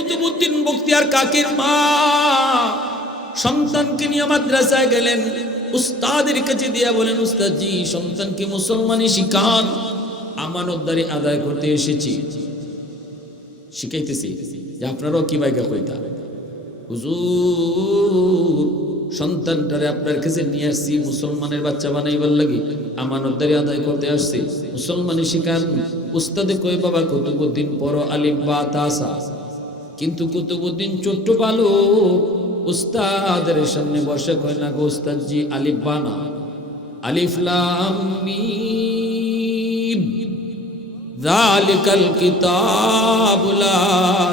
কুতুবউদ্দিন বখতিয়ার কাকের মা সন্তানকে নিয়ে মাদ্রাসায় গেলেন, উস্তাদের কাছে দিয়া বলেন, উস্তাদ জি, সন্তানকে মুসলমানি শিখান, আমানতদারি আদায় করতে এসেছি। শিখাইতেছি যে আপনারাও কি বাইকা কইতা, হুজুর সন্তানটারে আপনার কাছে নিয়ে আসছি মুসলমানের বাচ্চা বানাইবার লাগি, আমানতদারি আদায় করতে আসছি, মুসলমানি শিখান। উস্তাদে কই, বাবা কুতুবউদ্দিন পড়ো আলিফ বা তাসা। কিন্তু কুতুবউদ্দিন ছোট্ট বালক, উস্তাদের সামনে বসে কয় না গো উস্তাদ জি, আলিফ বা না, আলিফ লাম মিম যালিকাল কিতাবু লা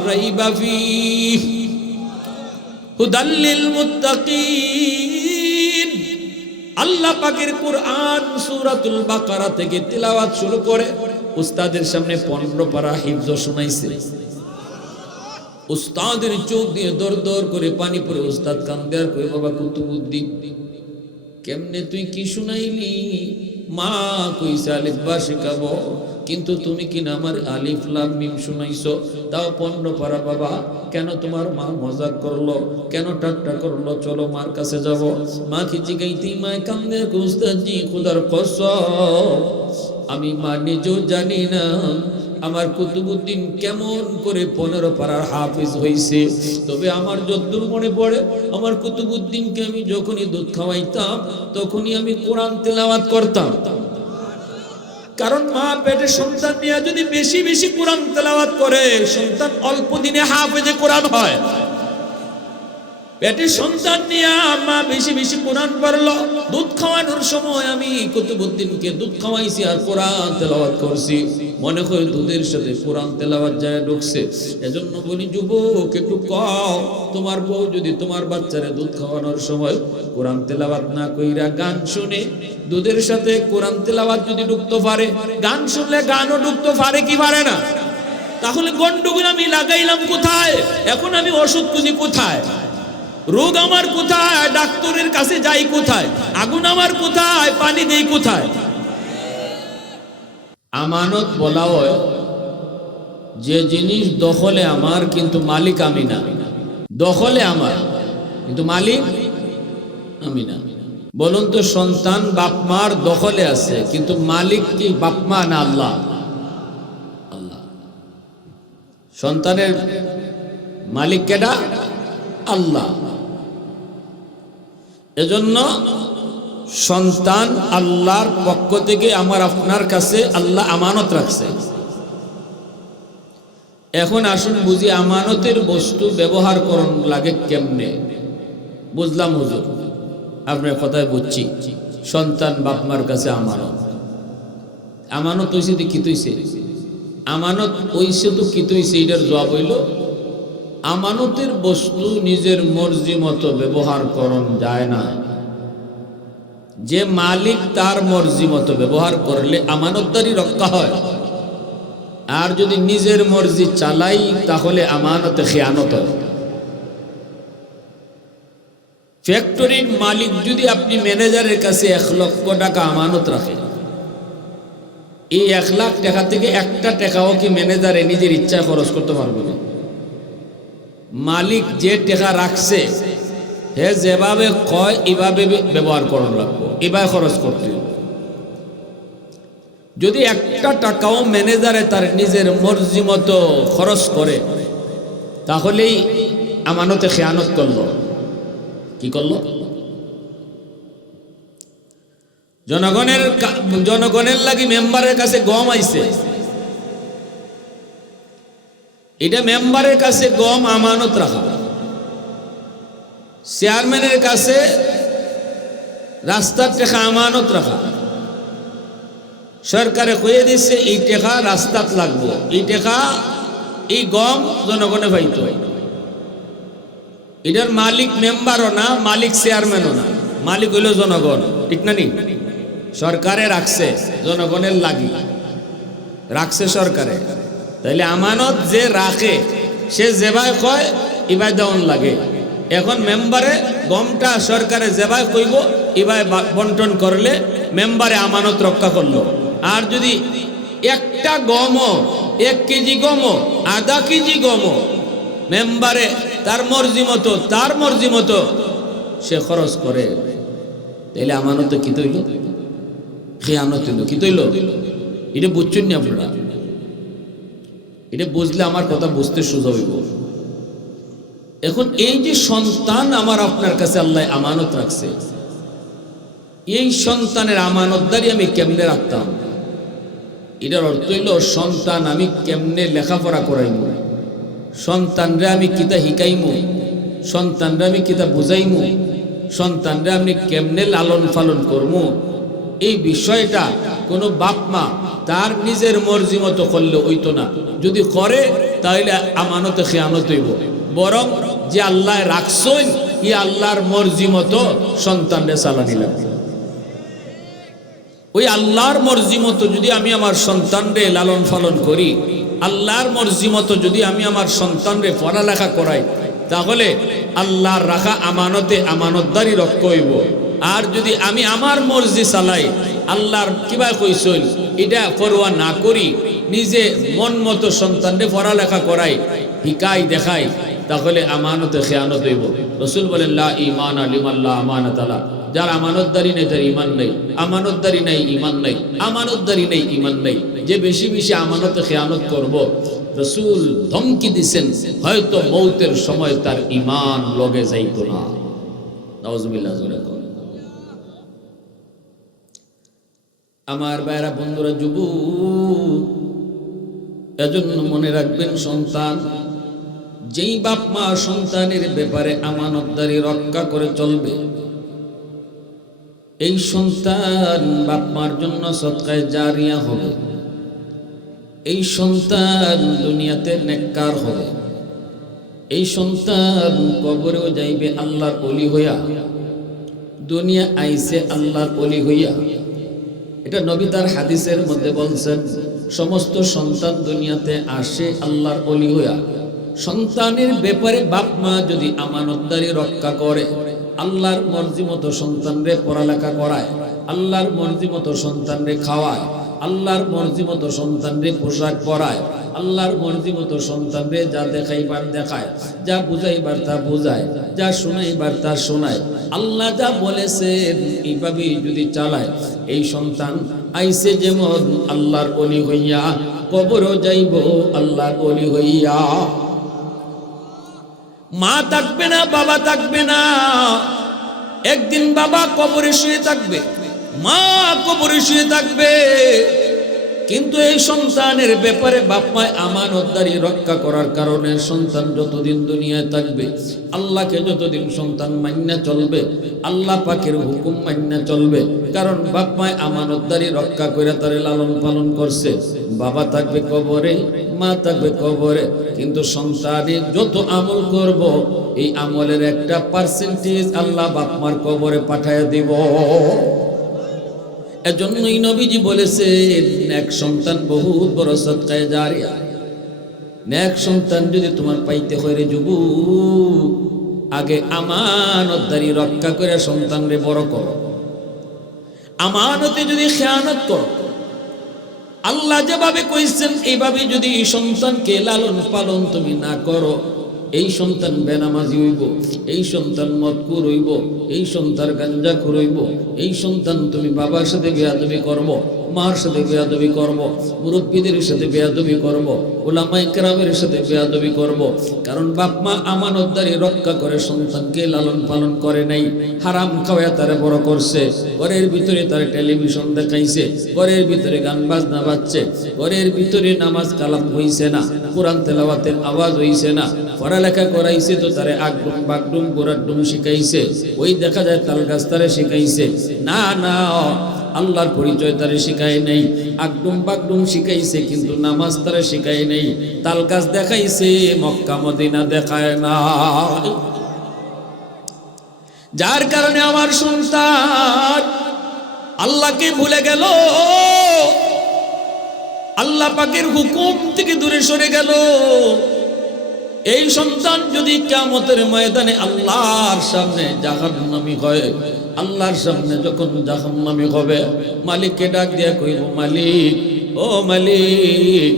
রাইবা ফীহি হুদাল লিল মুত্তাকিন। আল্লাহ পাকের কুরআন সূরাতুল বাকারা থেকে তিলাওয়াত শুরু করে উস্তাদের সামনে 15 পারা হিফজ শুনাইছে। উস্তাদের চোখ দিয়ে দর দর করে পানি পড়ে। উস্তাদ কান্দে আর কই, বাবা কুতুবউদ্দিন কেমনে তুই কি শুনাইলি? মা কইছে আলিফ বা শিখাবো, কিন্তু তুমি কিনা আমার আলিফ লাম মিম শুনাইছো, তাও 15 পারা। বাবা কেন তোমার মা মজাক করলো, কেন ঠাট্টা করলো? চলো মার কাছে যাব। মা কি জিগাইতেই মায় কান্দে, উস্তাদ জি খোদার কসম আমি মা নিজেও জানি না আমার কুতুবউদ্দিন কেমন করে 15 পারার হাফিজ হইছে। তবে আমার যতদূর মনে পড়ে, আমার কুতুবউদ্দিনকে আমি যখনই দুধ খাওয়াইতাম তখনই আমি কোরআন তেলাওয়াত করতাম। কারণ মা পেটে সন্তান নিয়ে যদি বেশি বেশি কোরআন তেলাওয়াত করে, সন্তান অল্প দিনে হাফেজে কোরআন হয়। পেটে সন্তান নিয়ে মা বেশি বেশি কোরআন পড়লো। দুধ খাওয়ানোর সময় আমি কুতুবউদ্দিনকে দুধ খাওয়াইছি আর কোরআন তেলাওয়াত করছি, মনে করে দুধের সাথে কোরআন তেলাওয়াত যায় ঢুকছে। এজন্য বলি, যুবক একটু কও, তোমার বউ যদি তোমার বাচ্চারে দুধ খাওয়ানোর সময় কোরআন তেলাওয়াত না কইরা গান শুনে, দুধের সাথে কোরআন তেলাওয়াত যদি ঢুকতে পারে, গান শুনলে গানও ঢুকতে পারে কি পারে না? তাহলে গন্ডগোল আমি লাগাইলাম কোথায়? এখন আমি ওষুধ খুঁজি কোথায়? রোগ আমার কোথায়? ডাক্তারের কাছে যাই কোথায়? আগুন আমার কোথায়? পানি দেই কোথায়? আমানত বলা হয় যে জিনিস দখলে আমার কিন্তু মালিক আমি না। দখলে আমার কিন্তু মালিক আমি না। বলুন তো, সন্তান বাপ মার দখলে আছে কিন্তু মালিক কি বাপ মা না আল্লাহ? আল্লাহ। সন্তানের মালিক কেডা? আল্লাহ। এজন্য সন্তান আল্লাহর পক্ষ থেকে আমার আপনার কাছে আল্লাহ আমানত রাখছে। এখন আসুন বুঝি আমানতের বস্তু ব্যবহার করন লাগে কেমনে। বুঝলাম হুজুর, আপনার কথায় বুঝছি। সন্তান বাপ মার কাছে আমানত। আমানত হইছে তো কি হইছে? আমানত হইছে তো কি হইছে? এটার জবাব হইল, আমানতের বস্তু নিজের মর্জি মতো ব্যবহার করন যায় না। যে মালিক তার মর্জি মতো ব্যবহার করলে আমানতদারি রক্ষা হয়, আর যদি নিজের মর্জি চালাই তাহলে আমানতে খেয়ানত হয়। ফ্যাক্টরির মালিক যদি আপনি ম্যানেজারের কাছে 1 লক্ষ টাকা আমানত রাখেন, এই 1 লাখ টাকা থেকে একটা টাকাও কি ম্যানেজারে নিজের ইচ্ছায় খরচ করতে পারবে না? মালিক যে টাকা রাখছে হে যেভাবে কয় এভাবে ব্যবহার করার লাগবে, এভাবে খরচ করতে হবে। যদি একটা টাকাও ম্যানেজারে তার নিজের মর্জি মতো খরচ করে, তাহলেই আমানতে খেয়ানত করলো। কি করলো? জনগণের লাগি মেম্বারের কাছে গম আইছে, এটা মেম্বারের কাছে গম আমানত রাখা। চেয়ারম্যানের কাছে রাস্তার টাকা আমানত রাখা। সরকারে কয়ে দিচ্ছে এই টাকা রাস্তাত লাগবো, এই টাকা এই গম জনগণে পাইতো। এটার মালিক মেম্বারও না, মালিক চেয়ারম্যানও না, মালিক হইল জনগণ। ঠিক না? নি সরকারে রাখছে জনগণের লাগি, রাখছে সরকারে। তাইলে আমানত যে রাখে সে যেভাবে কয় ইবাই দেওয়ান লাগে। এখন মেম্বারে গমটা সরকারে যেভাবে কইব এভাবে বন্টন করলে মেম্বারে আমানত রক্ষা করলো। আর যদি একটা গমও 1 কেজি গমও 1/2 কেজি গমও মেম্বারে তার মর্জি মতো সে খরচ করে, তাইলে আমানত কি তৈল? খেয়ানত হইল। কি তৈল? এটা বুঝছেন না আপনারা? এটা বুঝলে আমার কথা বুঝতে সোজা হইব। এখন এই যে সন্তান আমার আপনার কাছে আল্লাহ আমানত রাখছে, এই সন্তানের আমানতদারি আমি কেমনে রাখতাম? এটার অর্থ হইল সন্তান আমি কেমনে লেখাপড়া করাইমু, সন্তানরা আমি কিতা শিকাইমু, সন্তানরা আমি কিতা বুঝাইমু, সন্তানরা আমি কেমনে লালন পালন করমু, এই বিষয়টা কোনো বাপ মা তার নিজের মর্জি মতো করলে হইতো না। যদি করে তাহলে আমানতে খেয়ানত হইব। বরং যে আল্লাহ রাখছেন এই আল্লাহর মর্জি মতো সন্তানরে চালানি লাগবে। ওই আল্লাহর মর্জি মতো যদি আমি আমার সন্তানরে লালন পালন করি, আল্লাহর মর্জি মতো যদি আমি আমার সন্তানরে পড়ালেখা করাই, তাহলে আল্লাহর রাখা আমানতে আমানতদারি রক্ষা হইব। আর যদি আমি আমার মর্জি চালাই, আল্লাহর কিবা কইছেন এটা পরোয়া না করি, নিজে মন মতো সন্তানরে পড়ালেখা করাই, হিকাই দেখাই, তাহলে আমানতে খেয়ানত হইব। রাসূল বলেন লা ঈমানা লিমান লা আমানাত আলা, যার আমানতদারি নেই তার ঈমান নেই, আমানতদারি নাই ঈমান নাই, আমানতদারি নেই ঈমান নেই। যে বেশি বেশি আমানতে খেয়ানত করব, রাসূল ধমকি দিছেন হয়তো মৌতের সময় তার ঈমান লগে যাইতো না। নাউজুবিল্লাহ। আমার ভাইরা বন্ধুরা, যুবক, এজন্য মনে রাখবেন, সন্তান যেই বাপ মা সন্তানের ব্যাপারে আমানতদারি রক্ষা করে চলবে, এই সন্তান বাপ মার জন্য সদকায়ে জারিয়া হবে। এই সন্তান দুনিয়াতে নেককার হবে। এই সন্তান কবরেও যাইবে আল্লাহর ওলি হইয়া, দুনিয়া আইছে আল্লাহর ওলি হইয়া। এটা নবী তার হাদিসের মধ্যে বলছেন, সমস্ত সন্তান দুনিয়াতে আসে আল্লাহর ওলি হইয়া। সন্তানের ব্যাপারে বাপ মা যদি আমানতদারি রক্ষা করে, আল্লাহর মর্জি মতো সন্তানরে পড়ালেখা করায়, আল্লাহর মর্জি মতো সন্তানরে খাওয়ায়, আল্লাহর মর্জি মতো সন্তানরে পোশাক পরায়, আল্লাহর মর্জি মতো সন্তানরে যা দেখাইবার দেখায়, যা বুঝাইবার তা বুঝায়, যা শোনাইবার তা শোনায়, আল্লাহ যা বলেছেন এইভাবেই যদি চালায়, এই সন্তান আইসে যেমন আল্লাহর ওলি হইয়া, কবরও যাইব আল্লাহর ওলি হইয়া। মা থাকবে না, বাবা থাকবে না, একদিন বাবা কবরে শুয়ে থাকবে, মা কবরে শুয়ে থাকবে। কিন্তু এই সন্তানের ব্যাপারে বাপ মায় আমানতদারি রক্ষা করার কারণে সন্তান যতদিন দুনিয়ায় থাকবে, আল্লাহকে যতদিন সন্তান মান্না চলবে, আল্লাহ পাকের হুকুম মান্না চলবে, কারণ বাপ মায় আমানতদারি রক্ষা করে তারে লালন পালন করছে। বাবা থাকবে কবরে, মা থাকবে কবরে, কিন্তু সন্তানে যত আমল করব, এই আমলের একটা পার্সেন্টেজ আল্লাহ বাপ মার কবরে পাঠায় দিব। এজন্যই নবীজি বলেছেন, নেক সন্তান বহুত বড় সদকায়ে জারিয়া। নেক সন্তান যদি তোমার পাইতে হয় রে যুবক, আগে আমানতদারি রক্ষা করে সন্তানরে বড় করো। আমানতে যদি খেয়ানত করো, আল্লাহ যেভাবে কইছেন এইভাবে যদি এই সন্তানকে লালন পালন তুমি না করো, এই সন্তান বেনামাজি হইব, এই সন্তান মদকুর হইব, এই সন্তান গাঞ্জাখোর হইব, এই সন্তান তুমি বাবার সাথে বেয়াদবি করব, মার সাথে বেয়াদবি করব, মুরব্বীদের সাথে বেয়াদবি করব, উলামায়ে কেরামের সাথে বেয়াদবি করব। কারণ বাপ মা আমানতদারি রক্ষা করে সন্তানকে লালন পালন করে নাই, হারাম খাওয়া তারে বড় করছে, ঘরের ভিতরে তার টেলিভিশন দেখাইছে, ঘরের ভিতরে গান বাজনা বাজছে, ঘরের ভিতরে নামাজ কালাম হইছে না, কোরআন তেলাওয়াতের আওয়াজ হইছে না, পড়ালেখা করাইছে তো তারে আগডুম বাগডুম গোরাডুম শিখাইছে, ওই দেখা যায় তাল গাছ তারে শিখাইছে। না না, আল্লাহর পরিচয় তারে শিখায় নাই, আগডুম বাগডুম শিখাইছে কিন্তু নামাজ তারে শিখায় নাই, তাল গাছ দেখাইছে মক্কা মদিনা দেখায় না। যার কারণে আমার সন্তান আল্লাহকে ভুলে গেল, আল্লাহ পাকের হুকুম থেকে দূরে সরে গেল। এই সন্তান যদি কিয়ামতের ময়দানে আল্লাহর সামনে জাহান্নামী হয়, আল্লাহর সামনে যখন জাহান্নামী হবে, মালিককে ডাক দিয়া কইব, মালিক, ও মালিক,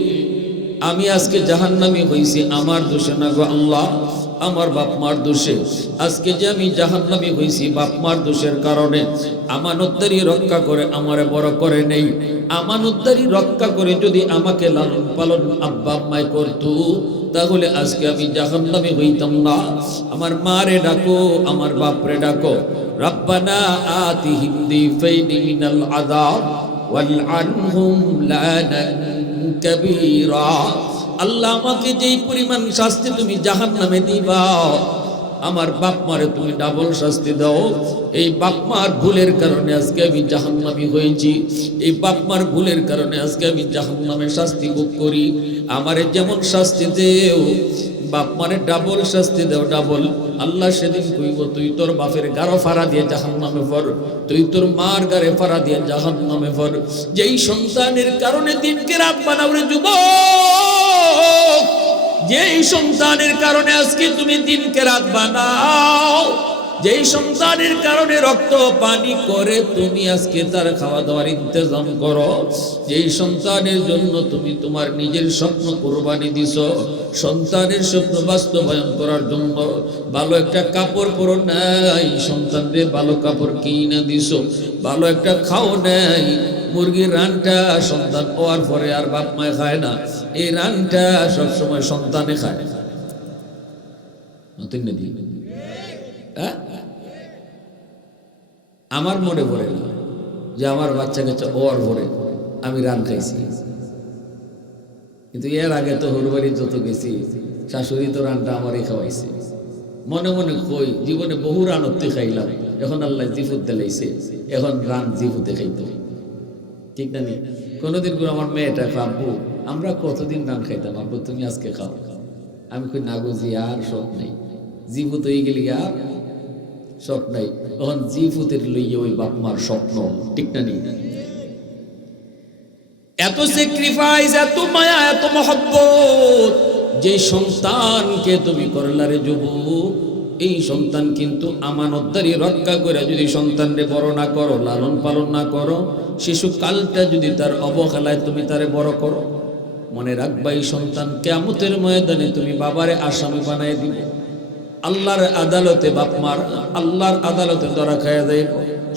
আমি আজকে জাহান্নামী হইছি আমার দোষে না গো আল্লাহ, আমার বাপ মার দোষে। আজকে যে আমি জাহান্নামী হইছি বাপ মার দোষের কারণে। আমানতদারি রক্ষা করে আমারে বড় করে নেই। আমানতদারি রক্ষা করে যদি আমাকে লালন পালন আব্বা আম্মায় করতো, তাহলে আজকে আমি জাহান্নামী হইতাম না। আমার মারে ডাকো, আমার বাপরে ডাকো, রব্বানা আতিহিম দিফাইনি মিনাল আযাব ওয়ালআনহুম লানান কাবীরা। আল্লাহ, আমাকে যেই পরিমাণ শাস্তি তুমি জাহান্নামে দিবা, আমার বাপ মারে তুমি ডাবল শাস্তি দাও। এই বাপ মার ভুলের কারণে আজকে আমি জাহান্নামী হয়েছি। এই বাপ মার ভুলের কারণে আজকে আমি জাহান্নামে শাস্তি ভোগ করি। আমারে যেমন শাস্তি দেও, বাপ মারে ডাবল শাস্তি দাও, ডাবল। আল্লাহ সেদিন কইব, তুই তোর বাপের গারো ফাড়া দিয়ে জাহান্নামে পড়, তুই তোর মার গারে ফাড়া দিয়ে জাহান্নামে পড়। যেই সন্তানের কারণে দিনকে রাত বানাও রে যুবক, যেই সন্তানের কারণে আজকে তুমি দিনকে রাত বানাও, যেই সন্তানের কারণে রক্ত পানি করে তুমি আজকে তার খাওয়া দাওয়ার ইন্তজাম করো, যেই সন্তানের জন্য তুমি তোমার নিজের স্বপ্ন কোরবানি দিছো, সন্তানের স্বপ্ন বাস্তবায়ন করার জন্য ভালো একটা কাপড় পরো নাই, সন্তানদের ভালো কাপড় কিনে দিছো, ভালো একটা খাও নাই, মুরগির রানটা সন্তান হওয়ার পরে আর বাপ মায় খায় না, এই রানটা সবসময় সন্তানে খায়। আমার মনে পড়ে না যে আমার বাচ্চা কাচ্চা ওয়ার ভরে আমি রান খাইছি, কিন্তু এর আগে তো হুরবাড়ি যত গেছি শাশুড়ি তো রানটা আমারই খাওয়াইছে। মনে মনে কই জীবনে বহু রান অত্তি খাইলাম, এখন আল্লাহ জিফুত দিলাইছে, এখন রান জিফুতে খাইতো, ঠিক না নি? কোনোদিন করে আমার মেয়েটা আব্বু আমরা কতদিন রান খাইতাম, আব্বু তুমি আজকে খাও। আমি কই না গো জি, আর শখ নাই, জিফুত হয়ে গেলি আর শখ নাই। তখন জিফুতের লইয়ে ওই বাপ মার স্বপ্ন, ঠিক না নি? এত স্যাক্রিফাইস, এত মায়া, এত মহব্বত যে সন্তানকে তুমি করলারে যুবক, এই সন্তান কিন্তু আমানতদারি রক্ষা করে যদি সন্তানরে বড় না করো, লালন পালন না করো, শিশুকালটা যদি তার অবহেলায় তুমি তারে বড় করো, মনে রাখবা এই সন্তান কিয়ামতের ময়দানে তুমি বাবারে আসামি বানায় দিবে। আল্লাহর আদালতে বাপ মার আল্লাহর আদালতে ধরা খাইয়া যাইব।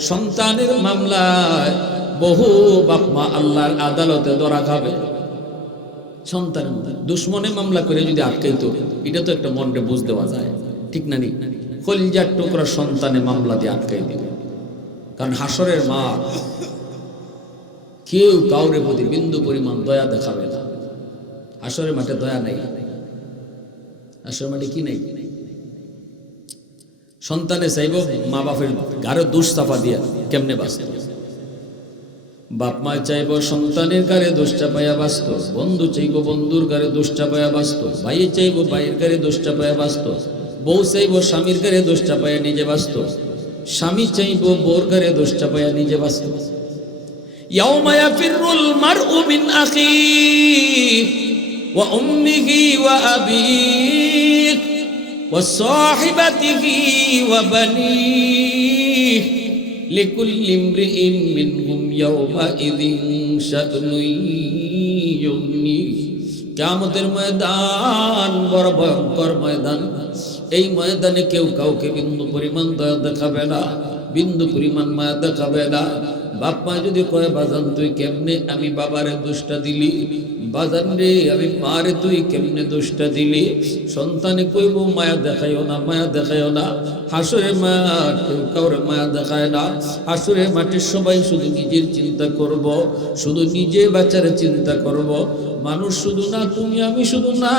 সন্তানের মামলায় বহু বাপ মা আল্লাহর আদালতে ধরা খাবে। সন্তানের দুশ্মনে মামলা করে যদি আটকাইতো, এটা তো একটা মনরে বুঝ দেওয়া যায়, ঠিক না নি? কলিজার টুকরা সন্তানে মামলা দিয়ে আটকাই দিবে। কারণ হাসরের মা কেউ কাউরে প্রতি বিন্দু পরিমাণ দয়া দেখাবে না। হাসরের মাঠে দয়া নাই। হাসরের মাঠে কি নাই? সন্তানে চাইব মা বাপের গাড়ে দোষ চাপা দিয়া কেমনে বাঁচত। বাপ মা চাইব সন্তানের গাড়ে দোষ চাপাইয়া বাঁচত, বন্ধু চাইব বন্ধুর গাড়ে দোষ চাপাইয়া বাঁচত, ভাই চাইব ভাইয়ের গাড়ে দোষ চাপাইয়া বাঁচত, বউ চাইব স্বামীর গাড়ে দোষ চাপাইয়া নিজে বাঁচত, স্বামী চাইব বউর গাড়ে দোষ চাপাইয়া নিজে বাঁচত। ইয়াউমা ইয়াফিরুল মারউ মিন আখিহি ওয়া উম্মিহি ওয়া আবিহি ওয়া সাহিবাতিহি ওয়া বানিহি লিকুল্লি ইমরিইন মিনহুম ইয়াউমাইযিন শা'নুন ইউগনিহি। কিয়ামতের ময়দান বড় ভয়ঙ্কর ময়দান। এই ময়দানে কেউ কাউকে বিন্দু পরিমাণ দয়া দেখাবে না, বিন্দু পরিমাণ মায়া দেখাবে না। বাপ মা যদি কয় বাজান তুই কেমনে আমি বাবারে দোষটা দিলি, বাজান রে আমি মারে তুই কেমনে দোষটা দিলি, সন্তানে কইব মায়া দেখাইও না, মায়া দেখাইও না। হাসরের মাঠ কেউ কাউরে মায়া দেখায় না। হাসরের মাঠে সবাই শুধু নিজের চিন্তা করব, শুধু নিজে বাচ্চারে চিন্তা করব। মানুষ শুধু না, তুমি আমি শুধু না,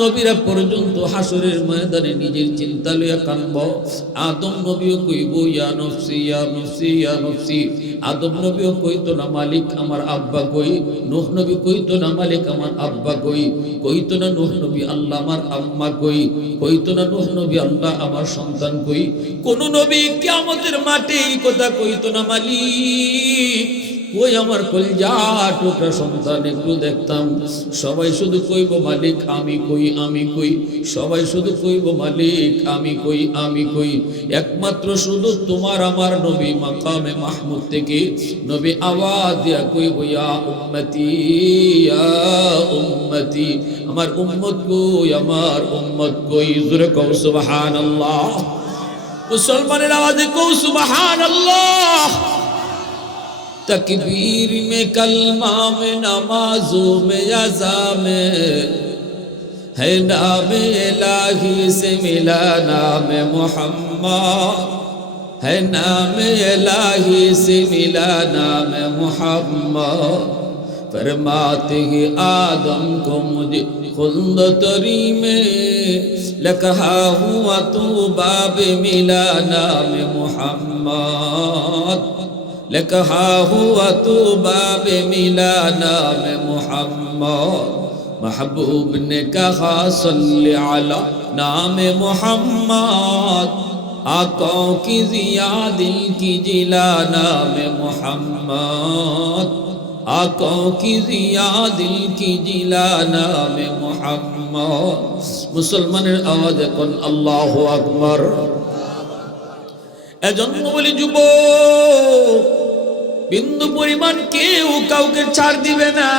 নবীরা পর্যন্ত হাসরের ময়দানে নিজের চিন্তা লইয়া কানব। আদম নবীও কইব ইয়া নফসি ইয়া নফসি ইয়া নফসি। আদম নবীও কইতো না মালিক আমার আব্বা কই, নূহ নবী কইতো না মালিক আমার আব্বা কই, কইতো না নূহ নবী আল্লাহ আমার আম্মা কই, কইতো না নূহ নবী আল্লাহ আমার সন্তান কই। কোন নবী কিয়ামতের মাঠে এই কথা কইতো না মালিক ওই আমার কলিজা টুকরা সন্তান একটু দেখতাম, সবাই শুধু কইব মালিক আমি কই আমি কই, সবাই শুধু কইব মালিক আমি কই আমি কই। একমাত্র শুধু তোমার আমার নবী মাকামে মাহমুদ থেকে নবী আওয়াজ দিয়া কইব ইয়া উম্মতি ইয়া উম্মতি, আমার উম্মত কই আমার উম্মত কই। জোরে কও সুবহানাল্লাহ। মুসলমানের আওয়াজে কও সুবহানাল্লাহ। तकबीर में कलमा में नमाजों में अज़ा में है नाम इलाही से मिला नाम मोहम्मद, है नाम इलाही से मिला नाम मोहम्मद। फरमाते हैं आदम को मुझे खुल्द तरी में लकहा हुआ तो बाब मिला नाम मोहम्मद, लकहा हुआ तो बाब मिला नाम मोहम्मद। महबूब ने कहा सल्ले अला नाम मोहम्मद, आकों की जिया दिल की जिला नाम मोहम्मद, आकों की जिया दिल की जिला नाम मोहम्मद। मुसलमाনের আওয়াজে কোন আল্লাহু আকবার। এজন্য বলি যুবক, বিন্দু পরিমাণ কেউ কাউকে ছাড় দিবে না।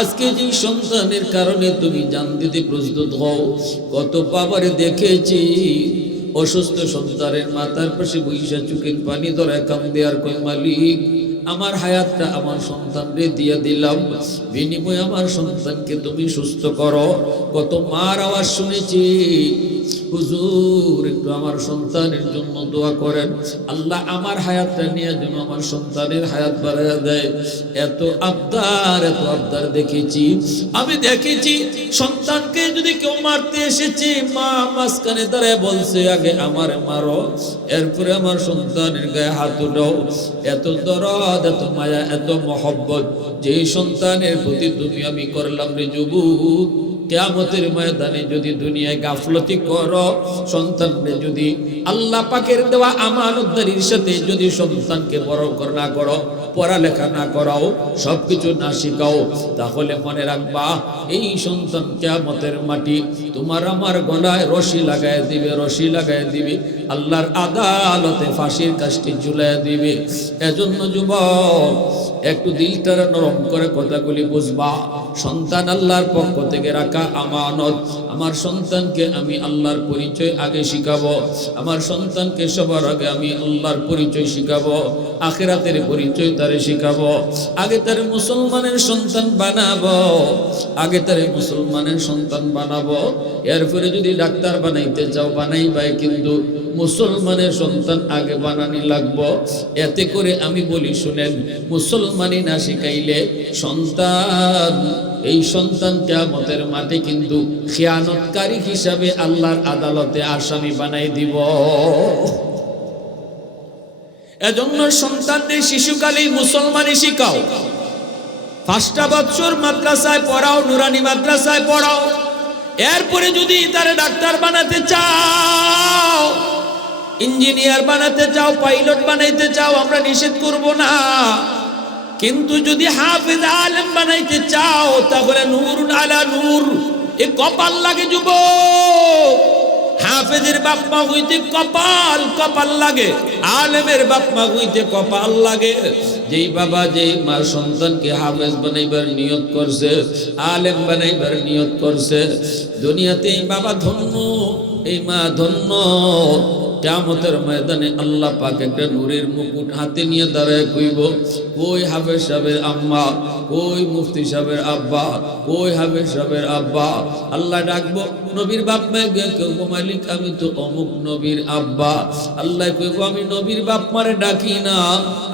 আজকে যে সন্তানের কারণে তুমি জান দিতে প্রস্তুত হও, কত বাবারে দেখেছি অসুস্থ সন্তানের মাথার পাশে বৈশা চোখের পানি ধরে কান্দে আর কই মালিক আমার হায়াতটা আমার সন্তানরে দিয়ে দিলাম, বিনিময়ে আমার সন্তানকে তুমি সুস্থ করো। কত মার আওয়াজ শুনেছি, হুজুর একটু আমার সন্তানের জন্য দোয়া করেন, আল্লাহ আমার হায়াতটা নিয়ে যেন আমার সন্তানের হায়াত বাড়াইয়া দেয়। এত আবদার দেখেছি আমি, দেখেছি সন্তানকে যদি কেউ মারতে এসেছে, মা মাঝখানে দাঁড়ায় বলছে আগে আমারে মারো, এরপরে আমার সন্তানের গায়ে হাত উঠাও। এত দরদ, এত মায়া, এত মহব্বত যে সন্তানের প্রতি তুমি আমি করলাম রে যুবক। কিয়ামতের ময়দানে যদি দুনিয়ায় গাফলতি করো, সন্তানকে যদি আল্লাহ পাকের দেওয়া আমানতদারির সাথে যদি সন্তানকে বড় না করো, পড়ালেখা না করাও, সবকিছু না শিখাও, তাহলে মনে রাখবা এই সন্তান কিয়ামতের মাটি তোমার আমার গলায় রশি লাগায় দিবে, রশি লাগায় দিবে, আল্লাহর আদালতে ফাঁসির কাষ্ঠি ঝুলাইয়া দিবে। এজন্য যুবক একটু দিলটারে নরম করে কথাগুলি বুঝবা। সন্তান আল্লাহর পক্ষ থেকে রাখা আমানত। আমার সন্তানকে আমি আল্লাহর পরিচয় আগে শিখাবো, আমার সন্তানকে সবার আগে আমি আল্লাহর পরিচয় শিখাবো, আখিরাতের পরিচয় তারে শিখাবো। আগে তারে মুসলমানের সন্তান বানাবো, আগে তারে মুসলমানের সন্তান বানাবো। এরপরে যদি ডাক্তার বানাইতে চাও বানাইবাই, কিন্তু মুসলমানের সন্তান আগে বানানি লাগবো। এতে করে আমি বলি শুনেন, মুসলমানি না শিখাইলে সন্তান, এই সন্তান কিয়ামতের মাঠে কিন্তু খিয়ানতকারী হিসাবে আল্লাহর আদালতে আসামি বানাই দিব। এজন্য সন্তানদের শিশুকালেই মুসলমানি শিখাও। 5টা বছর মাদ্রাসায় পড়াও, নুরানি মাদ্রাসায় পড়াও। এরপরে যদি তারা ডাক্তার বানাতে চাও, ইঞ্জিনিয়ার বানাতে চাও, পাইলট বানাইতে চাও, আমরা নিষেধ করব না। কিন্তু যদি হাফেজ আলেম বানাইতে চাও, তাহলে নূরুন আলা নূর, এ কপাল লাগে যুবক। হাফেজের বাপ মা হইতে কপাল কপাল লাগে, আলেমের বাপ মা হইতে কপাল লাগে। যেই বাবা যেই মা সন্তানকে হাফেজ বানাইবার নিয়ত করছে, আলেম বানাইবার নিয়ত করছে, দুনিয়াতে এই বাবা ধন্য, এই মা ধন্য। কিয়ামতের ময়দানে আল্লাহ পাক একটা নূরের মুকুট হাতে নিয়ে দাঁড়ায় কইব, কই হাফেজ সাহেবের আম্মা, কই মুফতি সাহেবের আব্বা, কই হাফেজ সাহেবের আব্বা। আল্লাহ ডাকবো, নবীর বাপ মা কেউ মালিক আমি তো অমুক নবীর আব্বা। আল্লাহ কইব আমি নবীর বাপ মারে ডাকি না,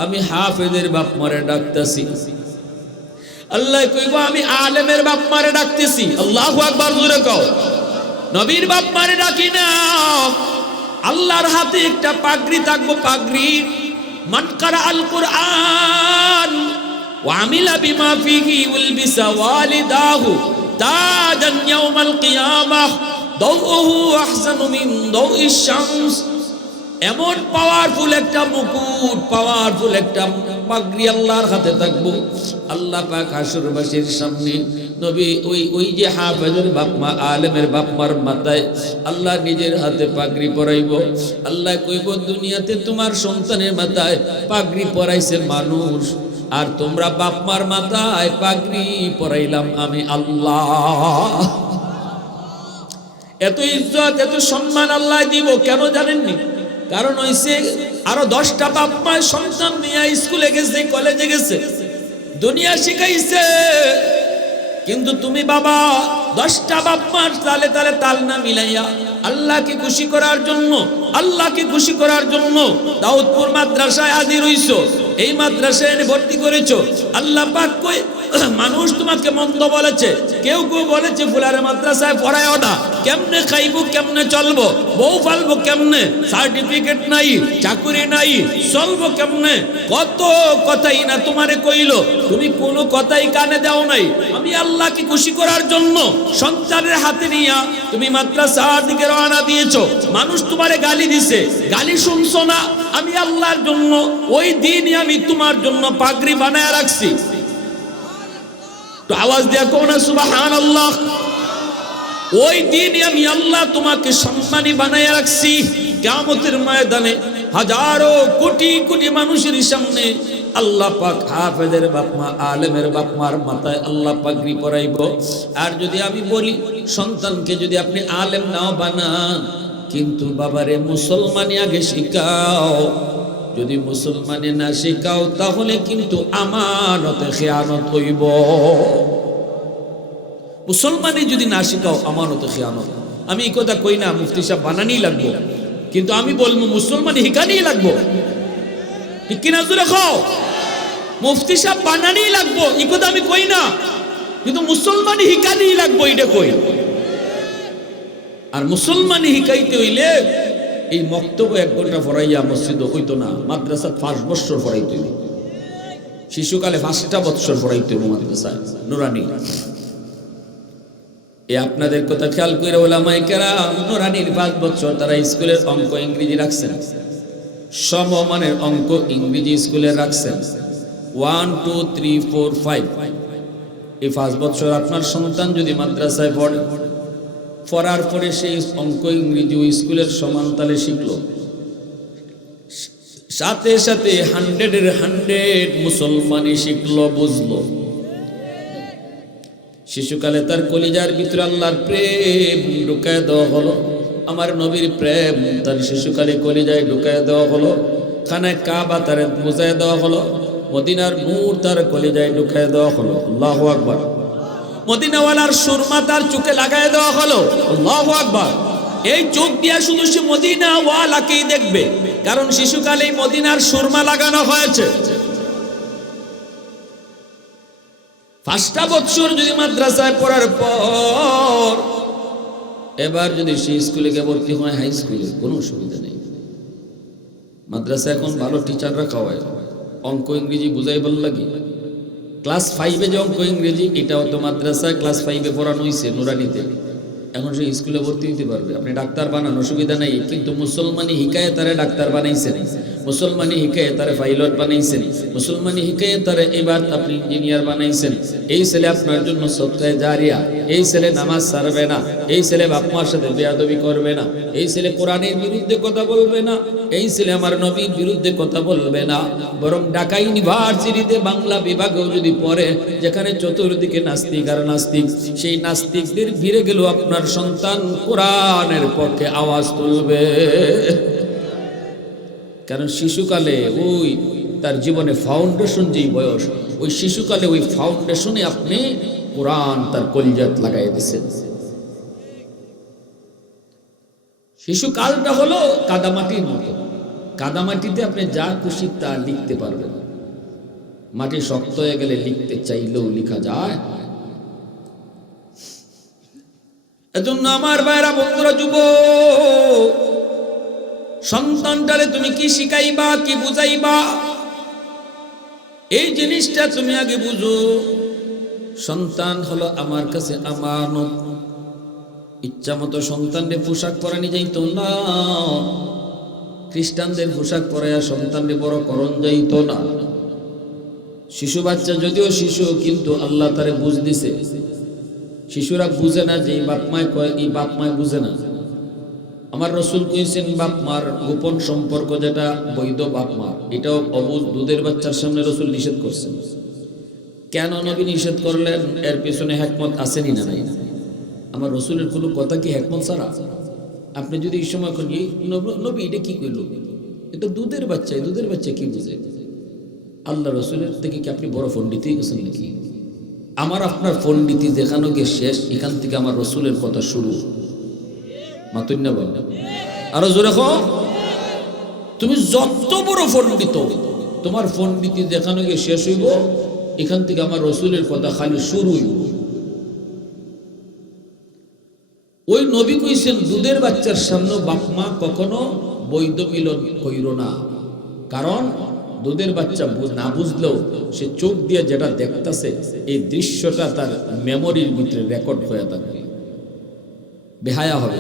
আমি হাফেজের বাপ মারে ডাকতেছি। আল্লাহ কইব আমি আলেমের বাপ মারে ডাকতেছি। আল্লাহু আকবার, জোরে কও। নবীর বাপ মারে ডাকি না। আল্লাহর হাতে একটা পাগড়ি থাকবো, পাগড়ি। মান কারা আল কুরআন ওয়া আমিলা বিমা ফিহি উলবিসা ওয়ালিদাহু তাজান ইয়াউমাল কিয়ামাহ দাউহু আহসানু মিন দাউইশ শামস এমন পাওয়ারফুল একটা মুকুট, পাওয়ারফুল একটা পাগড়ি আল্লাহর হাতে থাকবো। আল্লাহ পাক হাসরবাসীর সামনে নবী ওই যে হাফেজের বাপ মা, আলেমের বাপ মার মাথায় আল্লাহ নিজের হাতে পাগড়ি পরাইব। আল্লাহ কইব, দুনিয়াতে তোমার সন্তানের মাথায় পাগড়ি পরাইছে মানুষ, আর তোমরা বাপ মার মাথায় পাগড়ি পরাইলাম আমি আল্লাহ। এত ইজ্জত এত সম্মান আল্লাহ দিব কেন জানেননি? কারণ হইছে আরো 10টা বাপ মা সন্তান নিয়ে স্কুলে গেছে, কলেজে গেছে, দুনিয়া শিখাইছে, কিন্তু তুমি বাবা 10টা বাপ মার তালে তালে তাল না মিলাইয়া আল্লাহকে খুশি করার জন্য, আল্লাহকে খুশি করার জন্য দাউদপুর মাদ্রাসায় হাজির হইছো, এই মাদ্রাসায় এনে ভর্তি করেছো। আল্লাহ পাক কই, মানুষ তোমাকে মন্দ বলেছে, কেউ কেউ বলেছে ফুলারে মাদ্রাসায় পড়ায় না, কেমনে খাইবো, কেমনে চলবো, বউ ফালবো কেমনে, সার্টিফিকেট নাই, চাকুরি নাই, চলবো কেমনে, কত কথাই না তোমারে কইলো, তুমি কোনো কথাই কানে দাও নাই। আমি আল্লাহকে খুশি করার জন্য সন্তানের হাতে নিয়া তুমি মাদ্রাসার দিকে রওনা দিয়েছো, মানুষ তোমারে গালি দিছে, গালি শুনছো না, আমি আল্লাহর জন্য ওই দিনই আমি তোমার জন্য পাগড়ি বানায় রাখছি। তো আওয়াজ দিয়া কোন সুবহানাল্লাহ। ওই দিনই আমি আল্লাহ তোমাকে সম্মানী বানায় রাখছি। কিয়ামতের ময়দানে হাজারো কোটি কোটি মানুষের সামনে আল্লাহ পাক হাফেজের বাপ মা, আলেমের বাপ মার মাথায় আল্লাহ পাগড়ি পরাইব। আর যদি আমি বলি সন্তানকে যদি আপনি আলেম নাও বানান, কিন্তু বাবারে মুসলমানি আগে শিখাও, যদি মুসলমানে না শিখাও তাহলে কিন্তু আমানতে খেয়ানত হইব। মুসলমানে যদি না শিখাও আমানতে খেয়ানত। আমি এই কথা কই না মুফতি সাহেব বানানি লাগবো, কিন্তু আমি বলবো মুসলমানি হিকানি লাগবো, ঠিক কিনা জোরে খাও? মুফতি সাহেব বানানি লাগবো এই কথা আমি কই না, কিন্তু মুসলমানি হিকানি লাগবো এটা কই। আর মুসলমানি হিকাইতে হইলে এই মক্তব্য 1 ঘন্টা পড়াইয়া মসজিদ হইতো না, মাদ্রাসা 5 বছর পড়াইতে হইল, শিশুকালে 5টা বছর পড়াইতে হইল মাদ্রাসায় নুরানি। এই আপনাদের কথা খেয়াল করে ওলামায়ে কেরাম নুরানির 5 বছর তারা স্কুলের অঙ্ক ইংরেজি রাখছেন, সমমানের অঙ্ক ইংরেজি স্কুলে রাখছেন, 1 2 3 4 5। এই 5 বছর আপনার সন্তান যদি মাদ্রাসায় পড়ে, পড়ার পরে সেই অঙ্ক ইংরেজি ওই স্কুলের সমান তালে শিখলো, সাথে সাথে 100-এর 100 মুসলমানি শিখলো, বুঝলো। শিশুকালে তার কলিজার ভিতরে আল্লাহর প্রেম ঢুকায় দেওয়া হলো, আমার নবীর প্রেম তার শিশুকালে কলিজায় ঢুকায় দেওয়া হলো, খানায় কাবা তার বুঝায় দেওয়া হলো, মদিনার নূর তার কলিজায় ঢুকায় দেওয়া হলো। আল্লাহু আকবার। মদিনাওয়ালার সুরমা তার চোখে লাগায় দেওয়া হলো। আল্লাহু আকবার। এই চোখ দিয়া শুধু সে মদিনাওয়ালাকেই দেখবে, কারণ শিশুকালেই মদিনার সুরমা লাগানো হয়েছে। 5টা বছর যদি মাদ্রাসায় পড়ার পর এবার যদি সে স্কুলে গিয়ে ভর্তি হয়, হাই স্কুলে, কোনো অসুবিধা নেই। মাদ্রাসা এখন ভালো টিচাররা খাওয়ায়, অঙ্ক ইংরেজি বুঝাই ভালো লাগে। ক্লাস 5-এ যে অঙ্ক ইংরেজি, এটাও তো মাদ্রাসায় ক্লাস 5-এ পড়ানো হয়েছে নুরানিতে, এখন সে স্কুলে ভর্তি হতে পারবে। আপনি ডাক্তার বানান, অসুবিধা নাই, কিন্তু মুসলমানি হিকায়ে তারে ডাক্তার বানাইছেন, মুসলমানি হিকায়ে তারে পাইলট বানাইছেন, মুসলমানি হিকায়ে তারে এবার আপনি ইঞ্জিনিয়ার বানাইছেন। এই ছেলে আপনার জন্য সদকায়ে জারিয়া, এই ছেলে নামাজ ছাড়বে না, এই ছেলে বাপ মার সাথে বেয়াদবি করবে না, এই ছেলে কোরআনের বিরুদ্ধে কথা বলবে না, এই ছেলে আমার নবীর বিরুদ্ধে কথা বলবে না। বরং ঢাকা ইউনিভার্সিটিতে বাংলা বিভাগেও যদি পড়ে, যেখানে চতুর্দিকে নাস্তিক আর নাস্তিক, সেই নাস্তিকদের ভিড়ে গেল আপনার সন্তান কোরআনের পক্ষে আওয়াজ তুলবে। কারণ শিশুকালে ওই তার জীবনে ফাউন্ডেশন যেই বয়স, ওই শিশুকালে ওই ফাউন্ডেশনে আপনি কোরআন তার কলিজাত লাগাই দিচ্ছেন। শিশুকালটা হলো কাদামাটির মতো, কাদামাটিতে আপনি যা খুশি তা লিখতে পারবেন, মাটি শক্ত হয়ে গেলে লিখতে চাইলেও লেখা যায়। এজন্য আমার ভাইরা, বন্ধুরা, যুবক, সন্তানটারে তুমি কি শিখাইবা, কি বুঝাইবা, এই জিনিসটা তুমি আগে বুঝো। সন্তান হলো আমার কাছে আমানত। ইচ্ছা মতো সন্তানরে পোশাক পরানি যাইতো না, খ্রিস্টানদের পোশাক পরাইয়া সন্তানকে বড় করণ যাইত না। শিশু বাচ্চা যদিও শিশু, কিন্তু আল্লাহ তারে বুঝ দিছে। শিশুরা বুঝে না যে এই বাপ মায় কয়, এই বাপ মায় বুঝে না। আমার রসুল কইছেন বাপ মার গোপন সম্পর্ক যেটা বৈধ বাপ মা, এটাও অবুঝ দুধের বাচ্চার সামনে রসুল নিষেধ করছেন। কেন নবী নিষেধ করলেন? এর পেছনে হিকমত আসেনি না নাই? আমার রসুলের কোনো কথা কি হিকমত ছাড়া? আপনি যদি এই সময় করি নবী এটা কি কইল, এটা দুধের বাচ্চা, দুধের বাচ্চা কি বুঝে? আল্লাহ রসুলের থেকে কি আপনি বড় পণ্ডিতই গেছেন নাকি? আমার আপনার পণ্ডিতি দেখানো গিয়ে শেষ, এখান থেকে আমার রসুলের কথা শুরু। মাতুন্না বল, আরো জোরে কও। তুমি যত বড় পণ্ডিত, তোমার পণ্ডিতি দেখানো গিয়ে শেষ হইব, এখান থেকে আমার রসুলের কথা খালি শুরু হইব। ওই নবী কইছেন দুধের বাচ্চার সামনে বাপ মা কখনো বৈধ মিলন কইর না, কারণ দুধের বাচ্চা না বুঝলেও সে চোখ দিয়ে যেটা দেখতেছে, এই দৃশ্যটা তার মেমোরির ভিতরে রেকর্ড হয়ে থাকবে। বেহায়া হবে,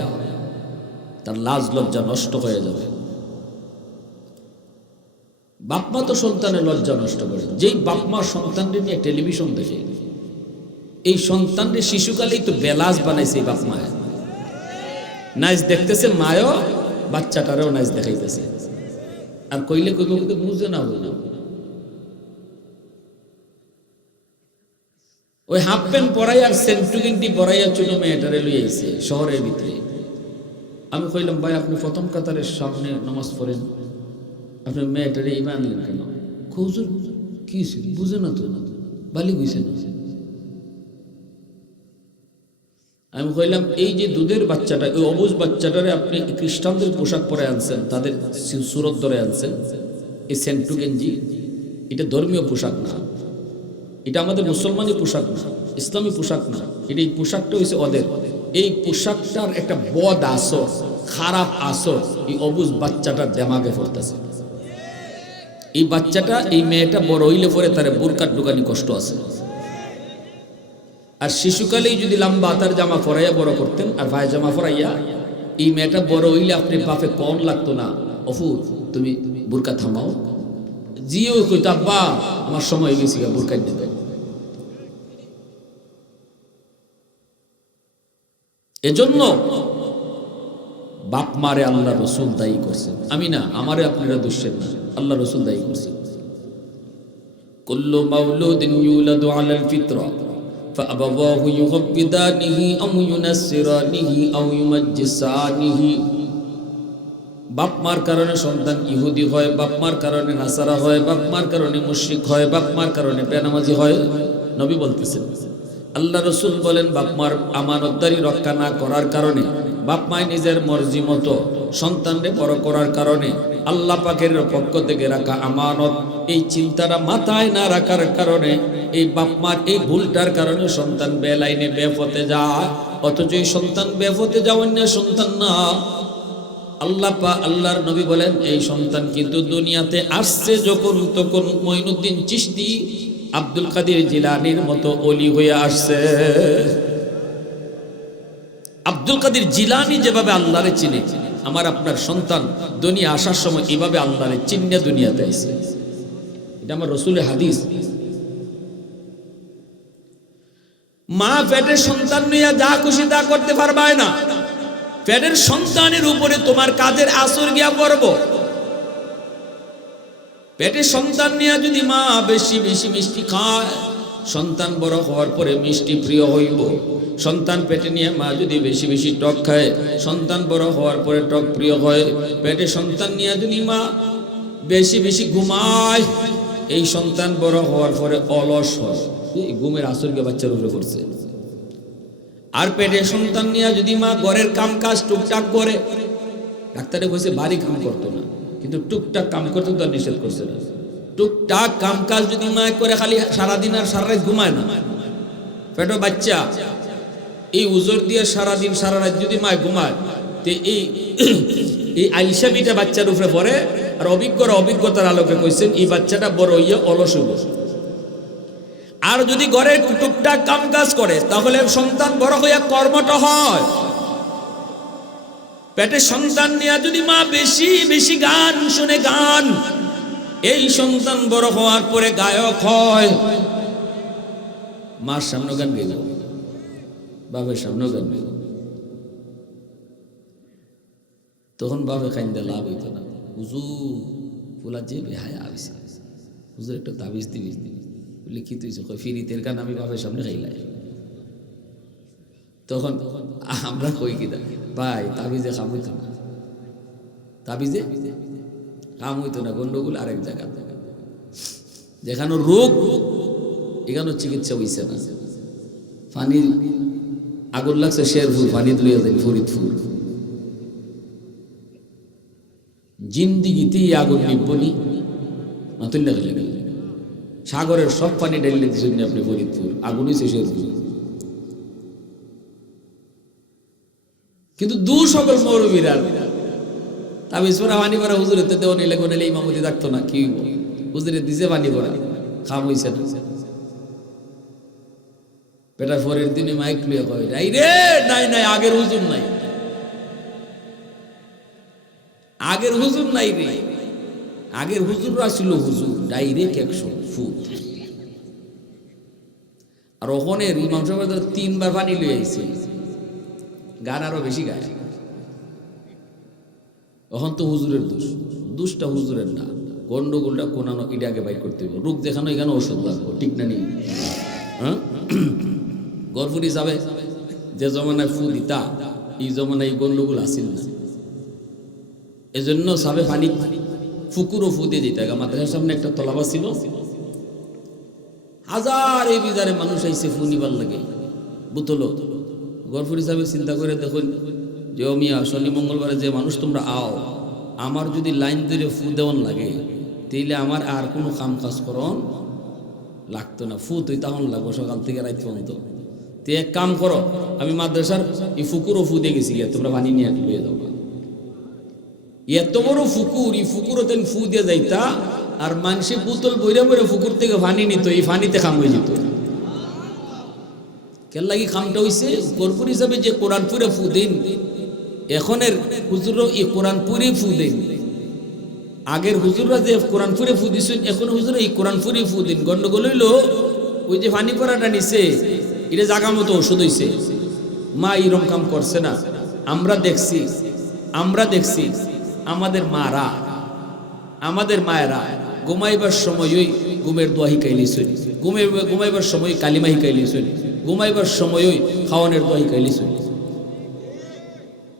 তার লাজ লজ্জা নষ্ট হয়ে যাবে। বাপমা তো সন্তানের লজ্জা নষ্ট করে। যেই বাপমা সন্তানকে নিয়ে টেলিভিশন দেখে, এই সন্তানকে শিশুকালেই তো বেলাস বানাইছে এই বাপমা। নাইস দেখতেছে মায়ও, বাচ্চাটারেও নাইস দেখাইতেছে। আর কইলে কইব বুঝে না, হলো ওই হাফ প্যান্ট পরাই আর সেন্টু গিন্টি পরাইয়া চুনো মেয়েটারে লই আইছে শহরের ভিতরে। আমি কইলাম ভাই আপনি প্রথম কাতারের সামনে নামাজ পড়েন, আপনি মেয়েটারে ইমান আনলেন কেন? হুজুর কি বুঝে না তো, বালি বুঝে না। আমি কইলাম এই যে দুধের বাচ্চাটা, ওই অবুঝ বাচ্চাটারে আপনি খ্রিস্টানদের পোশাক পরে আনছেন, তাদের সুরত ধরে আনছেন, এই সেন্টু গেঞ্জি, এটা ধর্মীয় পোশাক না, এটা আমাদের মুসলমানি পোশাক না, ইসলামী পোশাক না। এটা এই পোশাকটা হয়েছে ওদের। এই পোশাকটার একটা বদ আসর, খারাপ আসর এই অবুঝ বাচ্চাটার দেমাগে পড়তেছে। এই বাচ্চাটা, এই মেয়েটা বড় হইলে পরে তার বোরকার দোকানি কষ্ট আছে। আর শিশুকালেই যদি লম্বা তার জামা পরাইয়া বড় করতেন আর ভাই জামা পরাইয়া, এই মেয়েটা বড় হইলে আপনি বাপে কম লাগতো না, অফু তুমি বোরকা থামাও, জিও কইত আব্বা আমার সময় গেছি বোরকা দিতে। এজন্য বাপ মারে আল্লাহ রসুল দায়ী করছেন, আমি না, আমারে আপনারা দোষেন না, আল্লাহ রসুল দায়ী করছেন। কুল্লু মাউলুদিন ইউলাদু আলাল ফিতরা فأبواه يهودانه أو ينصرانه أو يمجسانه। বাপ মার কারণে সন্তান ইহুদি হয়, বাপ মার কারণে নাসারা হয়, বাপ মার কারণে মুশরিক হয়, বাপ মার কারণে বেনামাজি হয়। নবী বলতেছেন, আল্লাহ রসুল বলেন বাপ মার আমানতদারি রক্ষা না করার কারণে, বাপ মায় নিজের মর্জি মতো সন্তানকে বড় করার কারণে, আল্লাহ পাকের পক্ষ থেকে রাখা আমানত এই চিন্তাটা মাথায় না রাখার কারণে, এই বাপ মার এই ভুলটার কারণে সন্তান বেলাইনে বেপথে যায়। অথচ এই সন্তান বেপথে যাওয়ার না, সন্তান না। আল্লাহর নবী বলেন এই সন্তান কিন্তু দুনিয়াতে আসছে যখন তখন মঈনুদ্দিন চিশতি, আব্দুল কাদের জিলানীর মতো ওলি হয়ে আসছে। আব্দুল কাদের জিলানী যেভাবে আল্লাহরে চিনে, আমার আপনার সন্তান দুনিয়া আসার সময় এভাবে আল্লাহরে চিনে দুনিয়াতে আসে। এটা আমার রসুলের হাদিস। মা পেটের সন্তান নিয়ে যা খুশি তা করতে পারবে না। পেটের সন্তানের উপরে তোমার কাজের আসর গিয়া পড়ব। পেটের সন্তান নিয়ে যদি মা বেশি বেশি মিষ্টি খায়, সন্তান বড় হওয়ার পরে মিষ্টি প্রিয় হইব। সন্তান পেটে নিয়ে মা যদি বেশি বেশি টক খায়, সন্তান বড় হওয়ার পরে টক প্রিয় হয়। পেটে সন্তান নিয়ে যদি মা বেশি বেশি ঘুমায়, এই সন্তান বড় হওয়ার পরে অলস হয়। ঘুমের আসর গিয়ে বাচ্চার উপরে পড়ছে। আর পেটে সন্তান নিয়ে যদি মা ঘরের কাম কাজ টুকটাক করে, ডাক্তারে কইছে ভারী কাম করতো না, কিন্তু টুকটাক কাম করতে তো নিষেধ করছে না। টুকটাক কাম কাজ যদি মা করে, খালি সারাদিন আর সারা রাত ঘুমায় না, পেটো বাচ্চা এই উজর দিয়ে সারাদিন সারা রাত যদি মা ঘুমায়, তে এই আইসামিটা বাচ্চার উপরে পড়ে। আর অভিজ্ঞতার আলোকে কইছেন এই বাচ্চাটা বড় হইয়া অলস হইব। আর যদি ঘরে টুকটাক কাম কাজ করে, তাহলে সন্তান বড় হইয়া কর্মঠ হয়। পেটে সন্তান নিয়ে যদি মা বেশি বেশি গান শুনে, গান, এই সন্তান বড় হওয়ার পরে গায়ক হয়, মার সামনে গান গাইব, বাপের সামনে গান গাইব, তখন বাপে খাইন্দা লাভ হইত না। হুজুর ফুলা যে বেহায়া আইছে, হুজুর একটা তাবিজ দিবি, বলে কি তুই ফিরিতের গান আমি বাপের সামনে খাইলাই। তখন আমরা কই কি ভাই তাবিজে কাম হইতো না, তাবিজে কাম হইতো না, গন্ডগোল আরেক জায়গা, যেখানে রোগ এখানে চিকিৎসা হইছে না। পানি আগুন লাগছে শেরপুর, পানি তুলিয়া দেন ফরিদপুর, জিন্দিগিতেই আগুন নিবনি মাতুল লাগলে সাগরের সব পানি ডাইলে দিচ্ছেন আপনি ফরিদপুর, আগুন হয়েছে শেরপুর। কিন্তু দু সকল মৌরবীরা তাবিজ পরা পানি পরা হুজুরের দেওয়া নিলে কোন ইমামতি থাকতো না, কি হুজুরে দিছে পানি পরা, খাম হইছে না। বেটা পরের দিনে মাইক লুয়ে কয় নাই রে, নাই নাই আগের হুজুর নাই, আগের হুজুর নাই রে, আগের হুজুররা ছিল হুজুর ডাইরেক্ট 100 ফুট। আর ওখানের ইমাম সাহেব 3 বার পানি লুয়ে আইছে, গান আরো বেশি গায়। এখন তো হুজুরের দোষ, দোষটা হুজুরের না, গন্ডগোলটা কোনানো এটা আগে বাইর করতে হবে। রোগ দেখানো এখানে ওষুধ লাগবে, ঠিক না নেই? হ্যাঁ, গরফুর হিসাবে যে জমানায় ফু দিতা, এই জমানায় গন্ডগোল আসিল না, এজন্য সাবে পানি ফুকুরও ফু দিয়ে যেতে। মাদ্রাসার সামনে একটা তলাবা ছিল, হাজার এই বিজারে মানুষ আইসে ফু নিবার লাগে, বোতল। গরফুর হিসাবে চিন্তা করে দেখুন যে ও মিয়া, শনি মঙ্গলবারে যে মানুষ তোমরা আও, আমার যদি লাইন ধরে ফু দেওয়ান লাগে, তাইলে আমার আর কোনো কাম কাজ করন লাগতো না, ফু তুই তখন লাগবো সকাল থেকে রাত পর্যন্ত। তো এক কাম করো, আমি মাদ্রাসার এই ফুকুরও ফু দিয়ে গেছি, তোমরা পানি নিয়ে লুয়ে দাও। এত বড় ফুকুর, এই ফুকুরও তেন ফু দিয়ে যাইতা, আর মানুষে বোতল বইরা বইরা ফুকুর থেকে পানি নিত, এই পানিতে খাম হয়ে যেত। কেন লাগি খামটা হইছে? গরপুর হিসাবে যে কোরআনপুরে ফু দেন, এখনের হুজুরও এই কোরআনপুরে ফু দেন। আগের হুজুররা যে কোরআনপুরে ফু দিছেন, এখন হুজুরা এই কোরআনপুরে ফু দিন। গন্ডগোল হইল ওই যে পানি পড়াটা নিছে, এটা জাগা মতো ওষুধ হইছে। মা এইরকম কাম করছে না, আমরা দেখছি, আমরা দেখছি আমাদের মারা, আমাদের মায়েরা ঘুমাইবার সময়ই ঘুমের দোয়া শিখাইলিছেন, ঘুমাইবার সময় কালিমা শিখাইলিছেন, ঘুমাইবার সময়ই খাওয়ানোর দোয়া শিখাইলিছেন।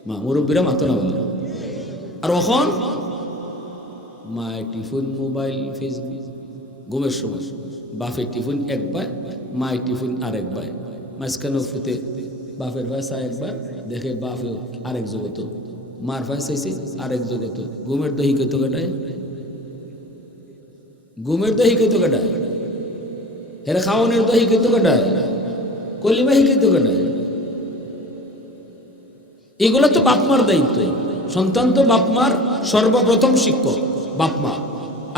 মা মুরব্বীরা মাতো না বলে। আর এখন মায়ের টিফিন, মোবাইল, ফেসবুক, ঘুমের সময় বাপের টিফিন একবার, মায়ের টিফিন আরেকবার, মাঝখানে ফুটে বাপের ভাষা একবার দেখে, বাপে আরেক জগত, মার ভাই চাইছে আরেক জগত। ঘুমের দহি কত কাটায়, ঘুমের দহি কত কাটায়, এরা খাওয়ানোর দহি কত কাটায়, কলিমাহি কত কাটায়। এগুলো তো বাপমার দায়িত্ব। সন্তান তো বাপমার সর্বপ্রথম শিক্ষক, বাপমা।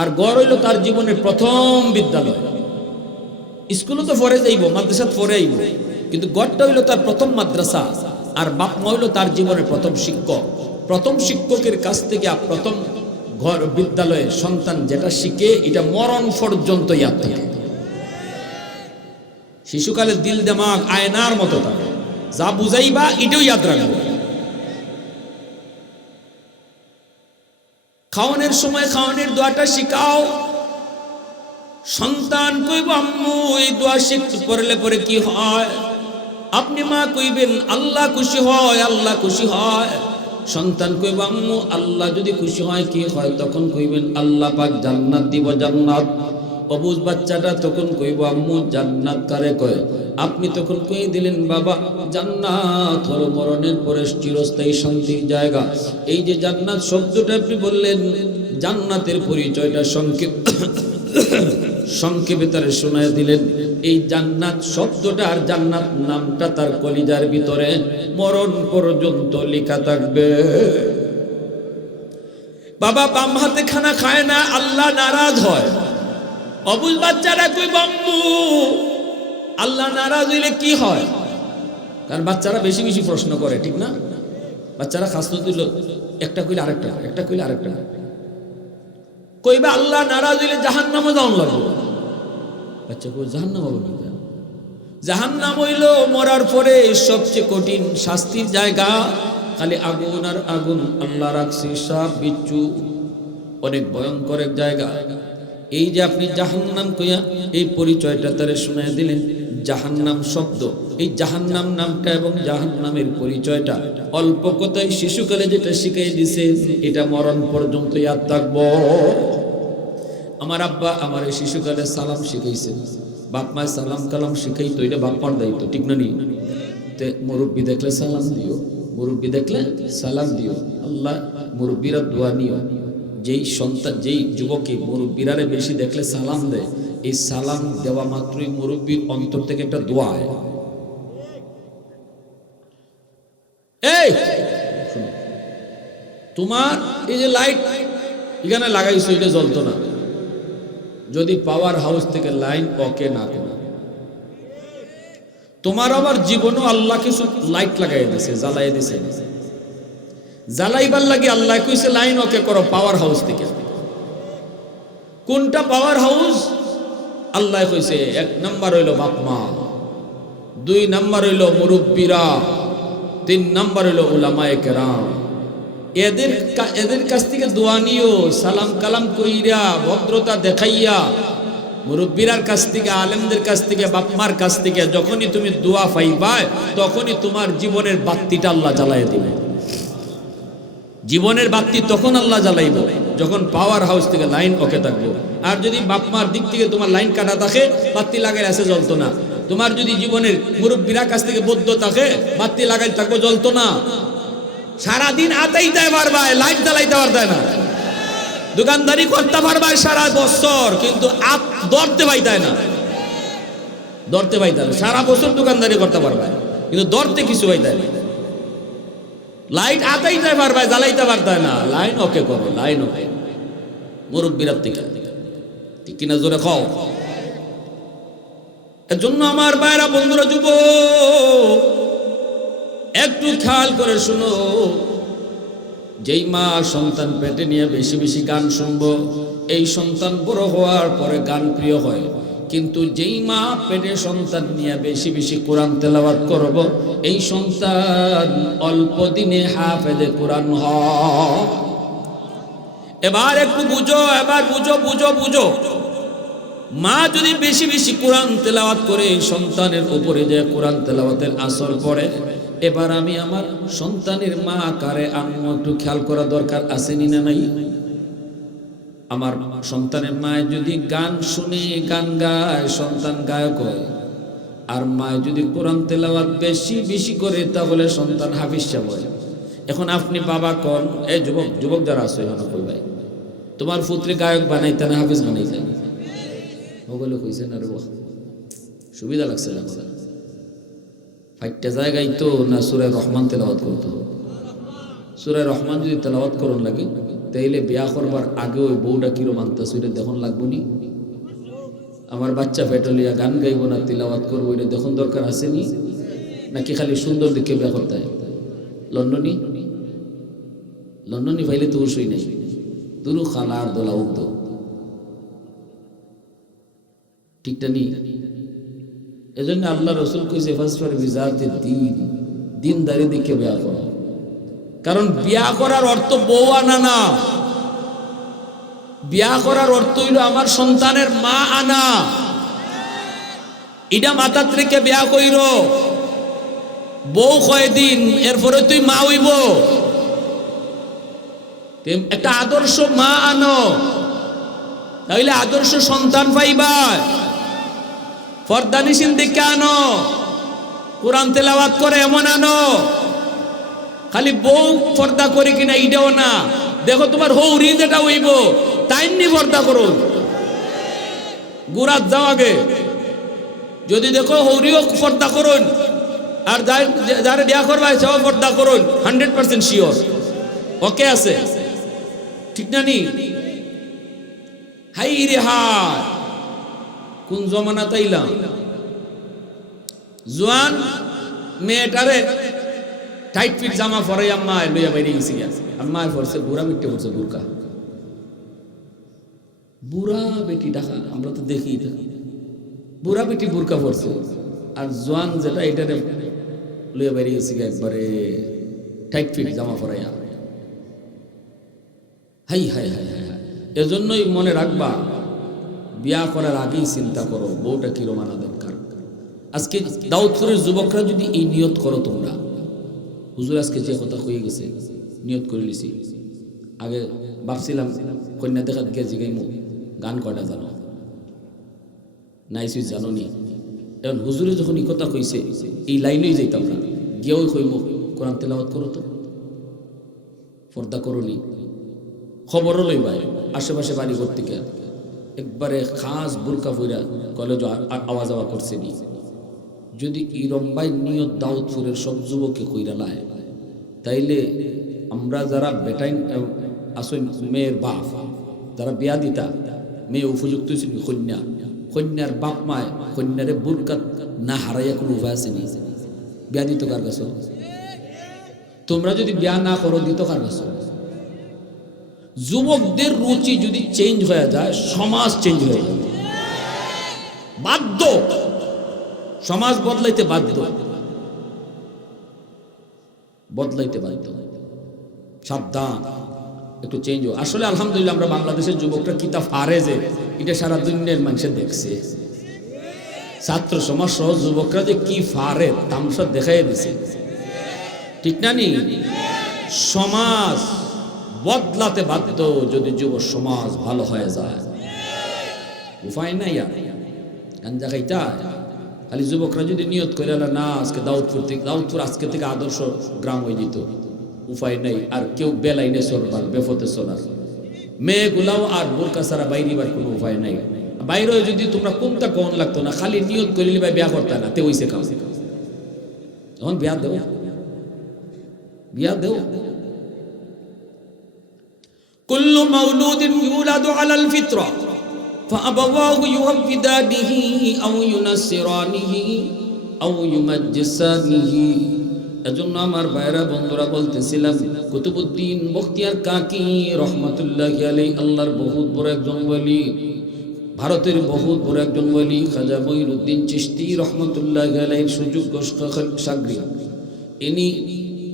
আর গড় হইল তার জীবনের প্রথম বিদ্যালয়। স্কুলে তো পরে যাইব, মাদ্রাসা পরে আইব, কিন্তু গড়টা হইল তার প্রথম মাদ্রাসা। আর বাপমা হইল তার জীবনের প্রথম শিক্ষক। প্রথম শিক্ষকের কাছ থেকে প্রথম ঘর বিদ্যালয়ে সন্তান যেটা শিখে, এটা মরণ পর্যন্ত ইয়াদ থাকে। শিশুকালের দিল দিমাগ আয়নার মতো থাকে, যা বুঝাইবা এটাও ইয়াদ রাখবো। খাওয়ানোর সময় খাওয়ানোর দোয়াটা শিখাও। সন্তান কইব আম্মু এই দোয়া শিখতে পড়লে পরে কি হয়? আপনি মা কইবেন আল্লাহ খুশি হয়, আল্লাহ খুশি হয়। সন্তান কইব আম্মু আল্লাহ যদি খুশি হয় কি হয়? তখন কইবেন আল্লাহ পাক জান্নাত দিব, জান্নাত। অবুজ বাচ্চাটা তখন কইব আম্মু জান্নাত কারে কয়? আপনি তখন কই দিলেন বাবা জান্নাত হলো মরণের পরে চিরস্থায়ী শান্তির জায়গা। এই যে জান্নাত শব্দটা আপনি বললেন, জান্নাতের পরিচয়টা সংক্ষেপে তারে শোনায় দিলেন। এই জান্নাত শব্দটা আর জান্নাত নামটা তার কলিজার ভিতরে মরণ পর্যন্ত লেখা থাকবে। বাবা বাম হাতে খানা খায় না, আল্লাহ নারাজ হয়। অবুজ বাচ্চারা কই বাম্মু আল্লাহ নারাজ হইলে কি হয়? কারণ বাচ্চারা বেশি বেশি প্রশ্ন করে, ঠিক না? বাচ্চারা খাসলো দিল, একটা কইলে আরেকটা, একটা কইলে আরেকটা, কইবা আল্লাহ নারাজ হইলে জাহান্নামে যাওন লাগবে। বাচ্চা কই জাহান্নাম হবে না? জাহান্নাম হইল মরার পরে সবচেয়ে কঠিন শাস্তির জায়গা, খালি আগুন আর আগুন। আল্লাহ রাখছি সাপ বিচ্ছু, অনেক ভয়ঙ্কর এক জায়গা। এই যে আপনি জাহান্নাম কইয়া এই পরিচয়টা তারে শুনাইয়া দিলেন, জাহান্নাম শব্দ, এই জাহান্নাম নামটা এবং জাহান্নামের পরিচয়টা অল্প কথায় শিশুকালে যেটা শিখাই দিছে, এটা মরণ পর্যন্ত ইয়াদ থাকবো। আমার আব্বা আমার এই শিশুকালে সালাম শিখাইছেন, বাপ মায় সালাম কালাম শিখাইতো, এটা বাপ মার দায়িত্ব, ঠিক না নি? মুরব্বী দেখলে সালাম দিও, মুরব্বী দেখলে সালাম দিও। আল্লাহ মুরব্বীরা দোয়া নিও, যেই সন্তান যেই যুবকে মুরব্বীরারে বেশি দেখলে সালাম দেয়, এই সালাম দেওয়া মাত্রই মুরব্বীর অন্তর থেকে একটা দোয়া হয়। এই তোমার এই যে লাইট এখানে লাগাইছো, এটা জ্বলতো না যদি পাওয়ার হাউস থেকে লাইন ওকে না করে। তোমার আবার জীবনও আল্লাহ কিছু লাইট লাগাই দিছে, জ্বালাই দিছে, জ্বালাইবার লাগে আল্লাহ কইছে লাইন ওকে করো পাওয়ার হাউস থেকে। কোনটা পাওয়ার হাউস? আল্লাহ কইছে 1 নাম্বার হইল বাপ মা, 2 নাম্বার হইল মুরব্বীরা, 3 নাম্বার হইল উলামায়ে কেরাম। এদের কাছ থেকে দোয়া নিও, সালাম কালাম কইরা ভদ্রতা দেখাইয়া, মুরব্বীরার কাছ থেকে, আলেমদের কাছ থেকে, বাপমার কাছ থেকে যখনই তুমি দোয়া পাইবা, তখনই তোমার জীবনের বাতিটা আল্লাহ জ্বালাই দিবে। জীবনের বাতি তখন আল্লাহ জ্বালাইব যখন পাওয়ার হাউস থেকে লাইন ওকে থাকবো। আর যদি বাপমার দিক থেকে তোমার লাইন কাটা থাকে, বাতি লাগাই আছে জ্বলতো না। তোমার যদি জীবনের মুরব্বীরার কাছ থেকে বদ্ধ থাকে, বাতি লাগাই থাকবো, জ্বলতো না। সারাদিন আতাইতে পারবা, লাইট জ্বালাইতে পারবে না। দোকানদারি করতে পারবা সারা বছর, কিন্তু ধরতে পাইতে না, ধরতে পাইতে না। সারা বছর দোকানদারি করতে পারবা, কিন্তু ধরতে কিছু পাইতে না। লাইট আতাইতে পারবা, জ্বালাইতে পারতে না। লাইন ওকে করো, লাইন ওকে মুরব্বীরার থেকে, ঠিক কিনা জোরে খাও। এর জন্য আমার ভাইরা, বন্ধুরা, যুবক, একটু খেয়াল করে শুনো। যেই মা সন্তান পেটে নিয়ে বেশি বেশি গান শুনবো, এই সন্তান বড় হওয়ার পরে গান প্রিয় হয়। কিন্তু যেই মা পেটে সন্তান নিয়ে বেশি বেশি কোরআন তেলাওয়াত করব, এই সন্তান অল্প দিনে হাফেজে কোরআন হয়। এবার একটু বুঝো, এবার বুঝো বুঝো বুঝো। মা যদি বেশি বেশি কোরআন তেলাওয়াত করে, সন্তানের উপরে যে কোরআন তেলাওয়াতের আসর পড়ে, এবার আমি আমার সন্তানের মা কারে আম্মু একটু খেয়াল করা দরকার আছে নি না নাই? আমার সন্তানের মা যদি গান শুনে, গান গায়, সন্তান গায়ক হয়। আর মা যদি কোরআন তেলাওয়াত বেশি বেশি করে, তাহলে সন্তান হাফিজ সাহেব হয়। এখন আপনি বাবা কোন, এই যুবক যুবক যারা আছে এখন কই ভাই, তোমার পুত্রে গায়ক বানাইতে না হাফিজ বানাইতে? ওগুলো কইছে না রে, সুবিধা লাগছে না? ফাইটটা জায়গায় তো না সূরা রহমান তেলাওয়াত করতে। সূরা রহমান যদি তেলাওয়াত করন লাগে, তাইলে বিয়া করবার আগে ওই বউটা কিরো মানতেছে ওইটা দেখুন লাগবো নি? আমার বাচ্চা ফেটলিয়া গান গাইব না, তেলাওয়াত করবো, এটা দেখুন দরকার আসেনি? নাকি খালি সুন্দর দেখে বিয়া করতে হয়? লন্ডনী লন্ডনী ফাইলে তো অবশ্যই নেই, দুরু খালার দোলা উদ্দ, ঠিকটা নি? এজন্য আল্লাহ রসুল কইছে ফাসফার বিজাতে দ্বীন, দ্বীনদারি দেখে বিয়া করা। কারণ বিয়া করার অর্থ বউ আনা না, বিয়া করার অর্থ হইল আমার সন্তানের মা আনা। এটা মাথাত রেখে বিয়া কইর। বউ কয়দিন, এরপরে তুই মা হইব। একটা আদর্শ মা আনো, তাইলে আদর্শ সন্তান পাইবা। পর্দানিসীন দেখে আনো, কোরআন তেলাওয়াত করে এমন আনো। খালি বউ পর্দা করে কিনা এটাও না, দেখো তোমার হৌরি যেটা হইব তাই নি পর্দা করো। গুরাত যাও আগে, যদি দেখো হৌরিও পর্দা করুন, আর যারা বিয়া করবা সেও পর্দা করুন, 100% শিওর ওকে আছে, ঠিক না নি? হাই রে হাই, কোন জমানা তাইলাম। জোয়ান মেয়েটারে টাইট ফিট জামা পরে আম্মা লইয়া বাইরে গেছি গিয়া আম্মা পড়ছে বুড়া মিট্টে পড়ছে বুরকা বুড়া বেটি ঢাকা আমরা তো দেখি বুড়া বেটি বুরকা পড়ছে আর জোয়ান যেটা এটারে লইয়া বাইরে গেছি গিয়া একবারে টাইট ফিট জামা পরাইয়া হাই হাই হাই হাই হাই এজন্যই মনে রাখবা বিয়া করার আগেই চিন্তা করো বউটা কিরম আনা দরকার। আজকে দাউদপুরের যুবকরা যদি এই নিয়ত করো তোমরা হুজুর আজকে যে কথা হয়ে গেছে নিয়ত করে লিছি আগে ভাবছিলাম কন্যা দেখা গিয়ে জিগাইমু গান কয়টা জানো নাইসুই জানো নি এখন হুজুরে যখন এই কথা কইছে এই লাইনেই যাইতাম না গিয়েও কইমু কোরআন তেলাওয়াত করো তো পর্দা করো নি খবরও লইবাই আশেপাশে বাড়ি ঘর থেকে একবারে খাস বুরকা ফইরা কলেজ আওয়াজ আওয়া করছে নি যদি এই রম্বাই নিয়ত দাউদপুরের সব যুবকে কইরা লায় তাইলে আমরা যারা বেটাইন আসই মেয়ের বাপ যারা বিয়া দিতা মেয়ে উপযুক্ত ছিল কন্যা কন্যার বাপ মায় কন্যারে বুরকা না হারাইয়া কোনো উপায় আসেনি বিয়া দিত কার কাছে তোমরা যদি বিয়া না করো দিত কার কাছে যুবকদের রুচি যদি চেঞ্জ হয়ে যায় সমাজ চেঞ্জ হয়ে যাবে বাধ্য সমাজ বদলাইতে বাধ্য সাবধান একটু চেঞ্জ হোক আসলে আলহামদুলিল্লাহ আমরা বাংলাদেশের যুবকরা কিতা ফারে যে এটা সারা দুনিয়ার মানুষে দেখছে ছাত্র সমাজ সহ যুবকরা যে কি ফারে তামসা দেখাই দিছে ঠিক না নি সমাজ বদলাতে বাধ্য যদি যুব সমাজ ভালো হয়ে যায় উপায় নাই আর গাঞ্জা খাইতা খালি যুবকরা যদি নিয়ত করে না আজকে দাউদপুর আজকে থেকে আদর্শ গ্রাম হয়ে যেত উপায় নাই আর কেউ বেলাইনে চলবার বেফতে চলার মেয়েগুলাও আর বোরকা ছাড়া বাইরিবার কোনো উপায় নাই বাইরে যদি তোমরা কোনটা কোন লাগতো না খালি নিয়ত করিলে ভাই বিয়া করতে না তে হইছে কাজ তখন বিয়া দেও কুল্লু মাউলুদিন ইউলাদু আলাল ফিতরা فأبواه يهودانه أو ينصرانه أو يمجسانه এজন্য আমার ভাইরা বন্ধুরা বলতেছিলাম কুতুবউদ্দিন বখতিয়ার কাকি রহমাতুল্লাহি আলাইহি আল্লাহর বহুত বড় একজন ওলি ভারতের বহুত বড় একজন ওলি খাজা মঈনুদ্দিন চিশতি রহমাতুল্লাহি আলাইহির সুযোগ্য শাগরিদ ইনি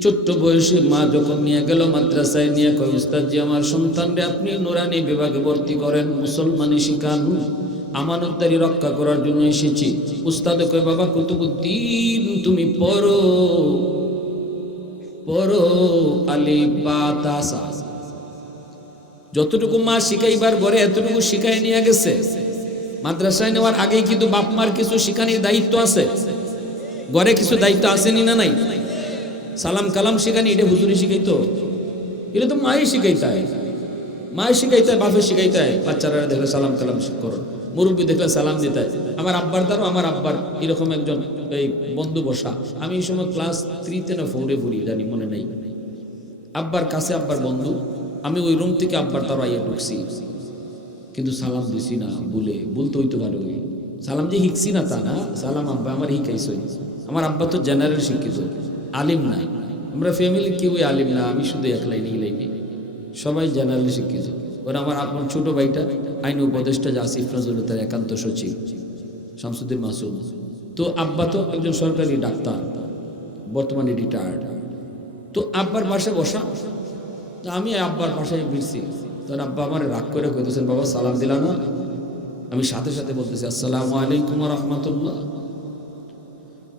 ছোট্ট বয়সে মা যখন নিয়ে গেল মাদ্রাসায় নিয়ে কয় উস্তাদজি আমার সন্তানরে আপনি নুরানি বিভাগে ভর্তি করেন মুসলমানি শিখান আমানতদারি রক্ষা করার জন্য এসেছি উস্তাদ কয় বাবা কুতুবউদ্দিন তুমি পড়ো আলিফ বা তা সা যতটুকু মা শিখাইবার ঘরে এতটুকু শিখাই নিয়ে গেছে মাদ্রাসায় নেওয়ার আগেই কিন্তু বাপ মার কিছু শিখানির দায়িত্ব আছে ঘরে কিছু দায়িত্ব আসেনি না নাই সালাম কালাম শিখানি এটা হুজুরি শিখাইতো এটা তো মাই শিখাইতে হয় বাপে শিখাইতে হয় বাচ্চারা দেখলে সালাম কালাম করো মুরব্বী দেখলে সালাম দিতে হয় আমার আব্বার দ্বারা আমার আব্বার এরকম একজন এই বন্ধু বসা আমি এই সময় ক্লাস 3-তে না 4-এ পড়ি জানি মনে নেই আব্বার কাছে আব্বার বন্ধু আমি ওই রুম থেকে আব্বার তার আইয়া ঢুকছি কিন্তু সালাম দিছি না বলতে হইতো ভালো সালাম যে শিখছি না তা না সালাম আব্বা আমার শিখাইছে আমার আব্বা তো জেনারেল শিক্ষিত আলিম না আমরা ফ্যামিলি কেউই আলিম না আমি শুধু একলাই নিলাইনি সবাই জেনারেল শিক্ষিত ওরা আমার ছোট ভাইটা আইন উপদেষ্টা আসিফ নজরুল তার একান্ত সচিব শামসুদ্দিন মাসুদ তো আব্বা তো একজন সরকারি ডাক্তার বর্তমানে রিটায়ার্ড তো আব্বার বাসায় বসা তো আমি আব্বার বাসায় ফিরছি তখন আব্বা আমার রাগ করে কইতেছেন বাবা সালাম দিলা না আমি সাথে সাথে বলতেছি আসসালামু আলাইকুম ওয়া রাহমাতুল্লাহ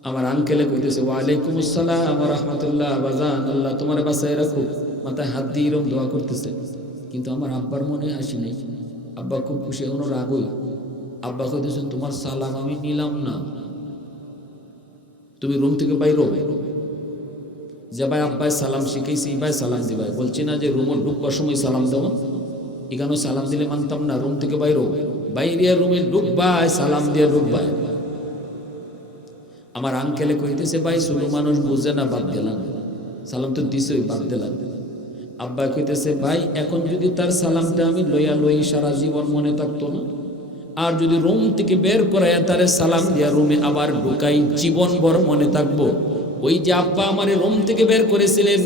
আমার আঙ্কেলে কইতেছে ওয়ালাইকুম আসসালাম ওয়া রাহমাতুল্লাহ বাজান আল্লাহ তোমার বাসায় রাখুক মাথায় হাত দিয়ে এরকম দোয়া করতেছে কিন্তু আমার আব্বার মনে হাসি নেই আব্বা খুব খুশি এখনো রাগই আব্বা কইতেছেন তোমার সালাম আমি নিলাম না তুমি রুম থেকে বাইরো যে ভাই আব্বাই সালাম শিখাইছি ভাই সালাম দিবাই বলছি না যে রুমে ঢুকবার সময় সালাম দেওয়া এখানেও সালাম দিলে মানতাম না রুম থেকে বাইরো বাইরিয়া রুমে ঢুকবাই সালাম দিয়ে ঢুকবাই আমার আঙ্কেলে কইতেছে ভাই ছোট মানুষ বুঝে না বাদ গেলাম সালাম তো দিছই বাদ দিলাম আব্বা কইতেছে ভাই এখন যদি তার সালামটা আমি লই সারা জীবন মনে থাকতো না আর যদি রুম থেকে বের করায় তারে সালাম দিয়া রুমে আবার ঢুকাই জীবন ভর মনে থাকবো ওই যে আব্বা আমারে রুম থেকে বের করেছিলেন,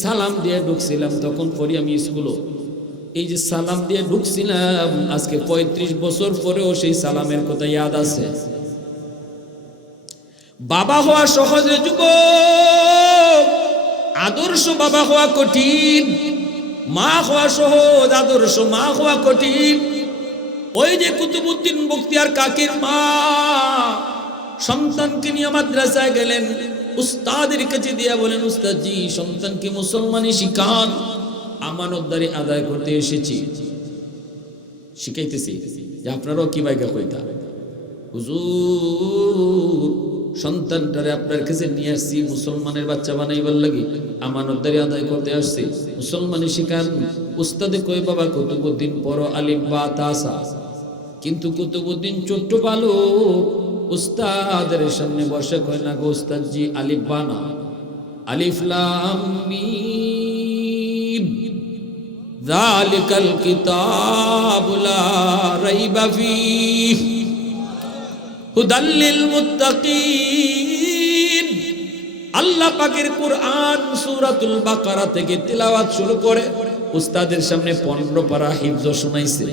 সালাম দিয়ে ঢুকছিলাম, তখন পরে আমি স্কুলে, এই যে সালাম দিয়ে ঢুকছিলাম, আজকে 35 বছর পরেও সেই সালামের কথা ইয়াদ আছে। বাবা হওয়া সহজে যুবক, আদর্শ বাবা হওয়া কঠিন। মা হওয়া সহজ, আদর্শ মা হওয়া কঠিন। ওই যে কুতুবউদ্দিন বখতিয়ার কাকির মা সন্তানকে নিয়ে মাদ্রাসায় গেলেন, উস্তাদের কাছে দিয়া বলেন, উস্তাদজি সন্তানকে মুসলমানি শিখান, আমানতদারি আদায় করতে এসেছি, শিখাইতেছি যে আপনারাও কি বাইকা কইতা। হুজুর সন্তানটারে আপনার কাছে নিয়ে আসছি মুসলমানের বাচ্চা বানাইবার লাগি, আমানতদারি আদায় করতে আসছি, মুসলমানি শিখান। উস্তাদে কই বাবা কুতুবউদ্দিন পড়ো আলিফ বা তাসা, কিন্তু কুতুবউদ্দিন ছোট্ট বালক উস্তাদের সামনে বসে কয় না গো উস্তাদজি আলিফ বা না, আলিফ লাম মিম যালিকাল কিতাবু লা রাইবা ফীহি হুদাল লিল মুত্তাকিন। আল্লাহ পাকের কুরআন সূরাতুল বাকারা থেকে তিলাওয়াত শুরু করে উস্তাদের সামনে 15 পারা হিফজ শোনাইছে।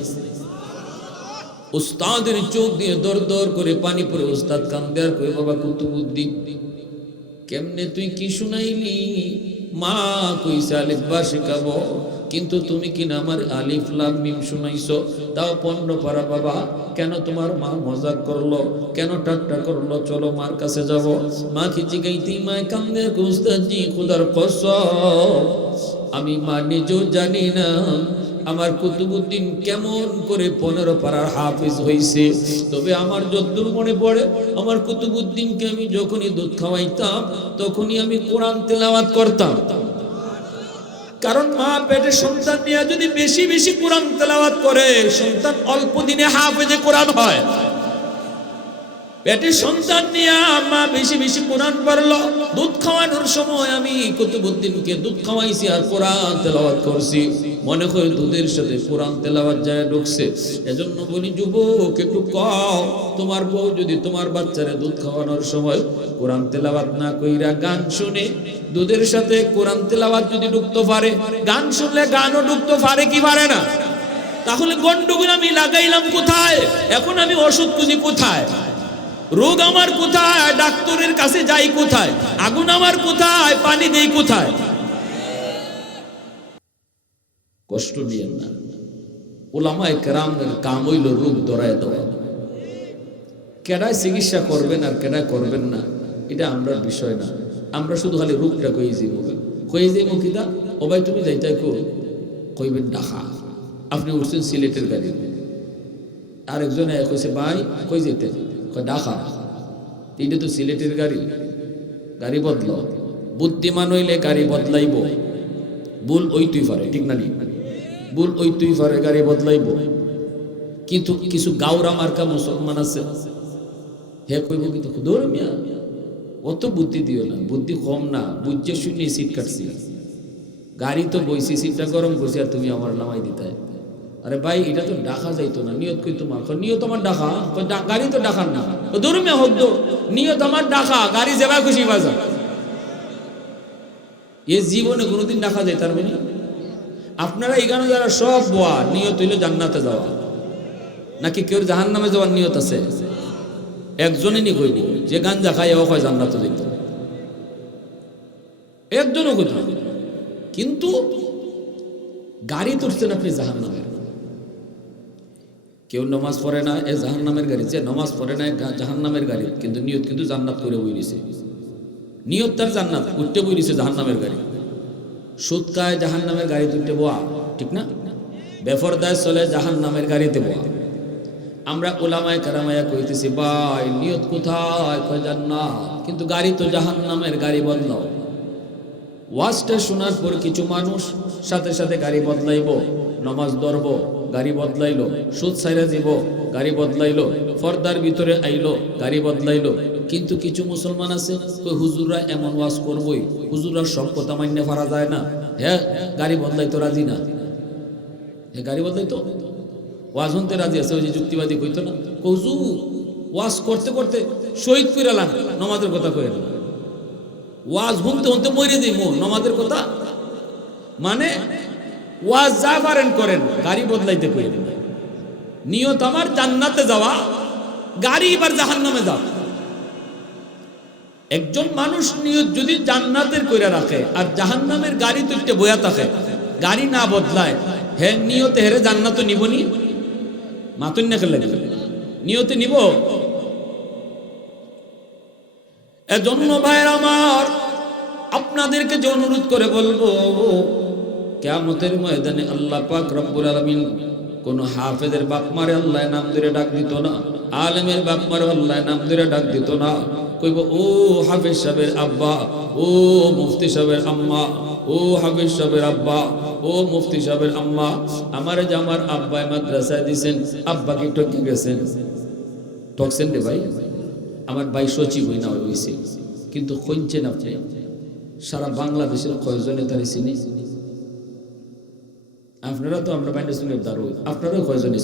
উস্তাদের চোখ দিয়ে দর দর করে পানি পড়ে, উস্তাদ কান্দে আর কই বাবা কুতুবউদ্দিন কেমনে তুই কি শুনাইলি, মা কইছে আলিফ বা শিখাবো, কিন্তু তুমি কিনা আমার আলিফ লাম মিম শুনাইছো, তাও 15 পারা বাবা। কেন তোমার মা মজাক করলো, কেন ঠাট্টা করলো, চলো মার কাছে যাব। মা কি জিগাইতেই মায় কান্দে, উস্তাদজি খোদার কসম আমি মা নিজেও জানি না আমার কুতুবউদ্দিন কেমন করে 15 পারার হাফিজ হইছে। তবে আমার যতদূর মনে পড়ে, আমার কুতুবউদ্দিনকে আমি যখনই দুধ খাওয়াইতাম তখনই আমি কোরআন তেলাওয়াত করতাম। কারণ মা পেটে সন্তান নিয়ে যদি বেশি বেশি কোরআন তেলাওয়াত করে, সন্তান অল্প দিনে হাফেজে কোরআন হয়। পেটে সন্তান নিয়ে মা বেশি বেশি কোরআন পড়লো, দুধ খাওয়ানোর সময় আমি কুতুবউদ্দিনকে দুধ খাওয়াইছি আর কোরআন তেলাওয়াত করছি, মনে হয় দুধের সাথে কোরআন তেলাওয়াত যায় ঢুকছে। এজন্য বলি যুবক একটু কও, তোমার বউ যদি তোমার বাচ্চারে দুধ খাওয়ানোর সময় কোরআন তেলাওয়াত না কইরা গান শুনে, দুধের সাথে কোরআন তেলাওয়াত যদি ঢুকতে পারে, গান শুনলে গানও ঢুকতে পারে কি পারে না? তাহলে গন্ডগোল আমি লাগাইলাম কোথায়? এখন আমি ওষুধ খুঁজি কোথায়? রোগ আমার কোথায়? ডাক্তারের কাছে যাই কোথায়? আগুন আমার কোথায়? পানি দেই কোথায়? কষ্ট নিয়েন না, উলামায়ে কেরামের কাম হইল রোগ ধরায় দেওয়া। কেডায় চিকিৎসা করবেন আর কেডায় করবেন না এটা আমরা বিষয় না, আমরা শুধু খালি রোগটা কই যে মুখিদা ও ভাই তুমি যাইতাই কইবেন ঢাকা, আপনি উঠছেন সিলেটের গাড়ি, আরেকজনে কইছে ভাই কই যেতে, ঢাকা, এটা তো সিলেটের গাড়ি, গাড়ি বদল। বুদ্ধিমান হইলে গাড়ি বদলাইব, ভুল ওইতুই পারে, ঠিক না? ভুল ওইতুই পারে, গাড়ি বদলাইব। কিন্তু কিছু গাওরা মার্কা মুসলমান আছে, হে কইব কিন্তু দৌড় মিয়া অত বুদ্ধি দিও না, বুদ্ধি কম না, বুঝছে শুনে সিট কাটছি, গাড়ি তো বইছি, সিটটা গরম করছি আর তুমি আমার নামাই দিতে। আরে ভাই এটা তো ডাকা যাইতো না, নিয়ত কই তোমার, নিয়ত আমার ডাকা, গাড়ি তো ডাকার না, দৌড়মে হোক দো, নিয়ত আমার ডাকা, গাড়ি যাবা খুশি বাজা। এ জীবনে কোনোদিন ডাকা যায় তার মানে? আপনারা এখানে যারা সব বোয়া, নিয়ত হইল জান্নাতে যাওয়া, নাকি কেউ জাহান্নামে যাওয়ার নিয়ত আছে? একজনই নি কইব যে গাঞ্জা খাই ও হয় জান্নাতে যেত, একজনও কইব। কিন্তু গাড়ি তুলছেন আপনি জাহান্নামের। কেউ নামাজ পড়ে না, এ জাহান্নামের গাড়ি, যে নামাজ পড়ে না জাহান্নামের গাড়ি, কিন্তু নিয়ত কিন্তু জান্নাত করে বই দিছে, নিয়ত তার জান্নাত, উঠতে বই দিছে জাহান্নামের গাড়ি। সুদ খায় জাহান্নামের গাড়ি তুলতে বোয়া, ঠিক না? বেফরদায় চলে জাহান্নামের গাড়িতে বোয়া। আমরা উলামায়ে কেরামায়া কইতেছি ভাই নিয়ত কোথায়? কয় জান্নাত, কিন্তু গাড়ি তো জাহান্নামের গাড়ি বদলাও। ওয়াজটা শোনার পর কিছু মানুষ সাথে সাথে গাড়ি বদলাইব, নামাজ ধরব, গাড়ি বদলাইলো, সুদ ছাইরা দিব, গাড়ি বদলাইলো, পর্দার ভিতরে আইলো, গাড়ি বদলাইলো। কিন্তু কিছু মুসলমান আছে হুজুররা এমন ওয়াজ করবই, হুজুররা সব কথা মান্য করা যায় না, হ্যাঁ গাড়ি বদলাইতো রাজি না, হ্যাঁ গাড়ি বদলাইতো ওয়াজ শুনতে রাজি আছে। ওই যে যুক্তিবাদী কইতো না, হুজুর ওয়াজ করতে করতে শহীদ কইরালাম, নামাজের কথা কই না, ওয়াজ শুনতে শুনতে মরে যাইব নামাজের কথা মানে ওয়াজ যা পারেন করেন, গাড়ি বদলাইতে কই দিন। নিয়ত আমার জান্নাতে যাওয়া, গাড়ি এবার জাহান্নামে যাওয়া। একজন মানুষ নিয়ত যদি জান্নাতের কইরা রাখে আর জাহান্নামের গাড়ি তো একটা বয়া থাকে, গাড়ি না বদলায়, হে নিয়তে হেরে জান্নাত নিবনি? মাতুন না খেলে নিয়তে নিব। এজন্য ভাইয়ের আমার, আপনাদেরকে যে অনুরোধ করে বলবো, কিয়ামতের ময়দানে আল্লাহ পাক রব্বুল আলামিন কোন হাফেজের বাপ মারে আল্লাহ নাম ধরে ডাক দিত না, আলেমের বাপ মারে আল্লাহ নাম ধরে ডাক দিত না। কইব ও হাফেজ সাহেবের আব্বা, ও মুফতি সাহেবের আম্মা, ও হাফেজ সাহেবের আব্বা, ও মুফতি সাহেবের আম্মা, আমারে যে আমার আব্বাই মাদ্রাসায় দিছেন, আব্বা কি ঠকি গেছেন? ঠকছেন রে ভাই, আমার ভাই সচিব হই না হইছে, কিন্তু কইছেন আপনি সারা বাংলাদেশের কয়জনে তারে চিনি? আপনারা তো আমরা বাইরে শুনে দাঁড়ো, আপনারাও কয়জনে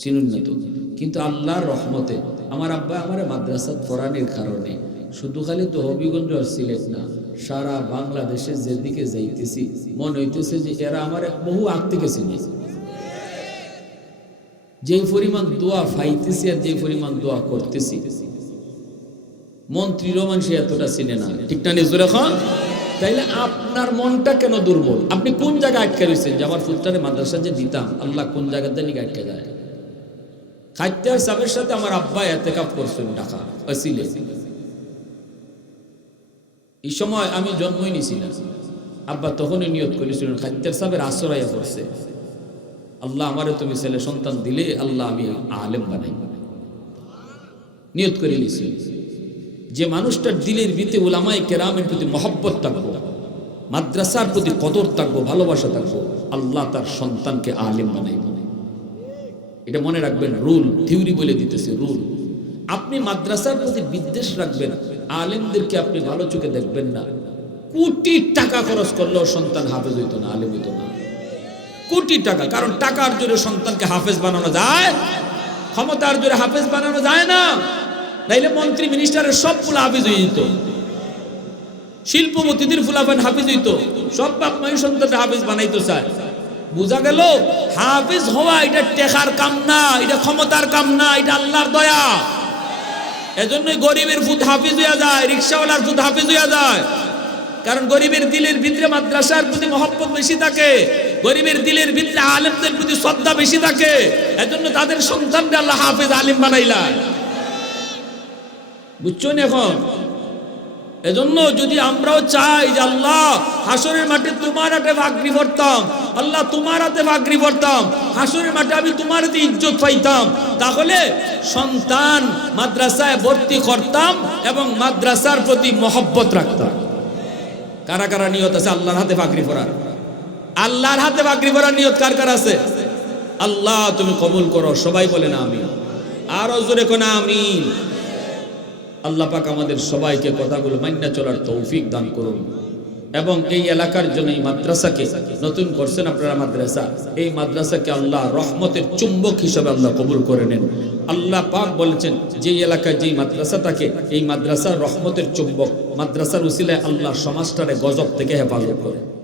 চিনুন না তো। কিন্তু আল্লাহর রহমতে আমার আব্বা আমার মাদ্রাসা পড়ানোর কারণে শুধু খালি তো হবিগঞ্জ আর সিলেট না, সারা বাংলাদেশে যেদিকে যাইতেছি মনে হইতেছে যে এরা আমার বহু আগ থেকে চিনি। যেই পরিমাণ দোয়া পাইতেছি আর যেই পরিমাণ দোয়া করতেছি, মন্ত্রীরও মানুষ এতটা চিনে না, ঠিক না নিজুর এখন? তাইলে আপনার মনটা কেন দুর্বল? আপনি কোন জায়গায় আটকে রয়েছেন? যে আমার ফুটটারে মাদ্রাসা যে দিতাম, আল্লাহ কোন জায়গাতে নিয়ে আটকে যায়? খাদ্যার সাহেবের সাথে আমার আব্বা এতেকাফ করছেন ঢাকা আসিলে, এই সময় আমি জন্মই নিছি না। আব্বা তখনই নিয়ত করেছিলেন, খাদ্যার সাহেবের আশ্রয় করছে, আল্লাহ আমারে তুমি ছেলে সন্তান দিলে আল্লাহ আমি আলেম বানাই, নিয়ত করে নিছি। যে মানুষটার দিলের ভিতরে উলামায়ে কেরামের প্রতি মহব্বত থাকবো, মাদ্রাসার প্রতি কদর থাকবো, ভালোবাসা থাকবো, আল্লাহ তার সন্তানকে আলেম বানাইব। এটা মনে রাখবেন, রুল, থিওরি বলে দিতেছে রুল। আপনি মাদ্রাসার প্রতি বিদ্বেষ রাখবেন, আলেমদেরকে আপনি ভালো চোখে দেখবেন না, কোটি টাকা খরচ করলেও সন্তান হাফেজ হইতো না, আলেম হইতো না। কোটি টাকা, কারণ টাকার জোরে সন্তানকে হাফেজ বানানো যায়, ক্ষমতার জোরে হাফেজ বানানো যায় না। নাইলে মন্ত্রী মিনিস্টারের সব ফুলা হাফিজ হয়ে যেত, শিল্পপতিদের ফুলাফান হাফিজ হইত, সব বাপ মায়ের সন্তানটা হাফিজ বানাইতো চায়। বুঝা গেল, হাফিজ হওয়া এটা টেকার কাম না, এটা ক্ষমতার কাম না, এটা আল্লাহর দয়া। এজন্যই গরিবের ফুট হাফিজ হইয়া যায়, রিক্সাওয়ালার ফুট হাফিজ হইয়া যায়, কারণ গরিবের দিলের ভিতরে মাদ্রাসার প্রতি মহব্বত বেশি থাকে, গরিবের দিলের ভিতরে আলেমদের প্রতি শ্রদ্ধা বেশি থাকে। এজন্য তাদের সন্তানকে আল্লাহ হাফিজ আলিম বানাইলা, বুঝছেন এখন? এজন্য যদি আমরাও চাই যে আল্লাহ হাসরের মাঠে তোমার হাতে ভাগরি পড়তাম, আল্লাহ তোমার হাতে ভাগরি পড়তাম, হাসরের মাঠে আমি তোমার হাতে ইজ্জত পাইতাম, তাহলে সন্তান মাদ্রাসায় ভর্তি করতাম এবং মাদ্রাসার প্রতি মহব্বত রাখতাম। কারা কারা নিয়ত আছে আল্লাহর হাতে ভাগরি পড়ার? আল্লাহর হাতে ভাগরি পড়ার নিয়ত কার কার আছে? আল্লাহ তুমি কবুল করো, সবাই বলেন আমিন, আরো জোরে কোন আমিন। আল্লাহ পাক আমাদের সবাইকে কথাগুলো মান্য চলার তৌফিক দান করুন, এবং এই এলাকার জন্য এই মাদ্রাসাকে নতুন করছেন আপনারা মাদ্রাসা, এই মাদ্রাসাকে আল্লাহ রহমতের চুম্বক হিসেবে আল্লাহ কবুল করে নেন। আল্লাহ পাক বলেছেন যে এলাকায় যেই মাদ্রাসা থাকে, এই মাদ্রাসা রহমতের চুম্বক, মাদ্রাসার উসিলায় আল্লাহ সমাজটারে গজব থেকে হেফাজত করে।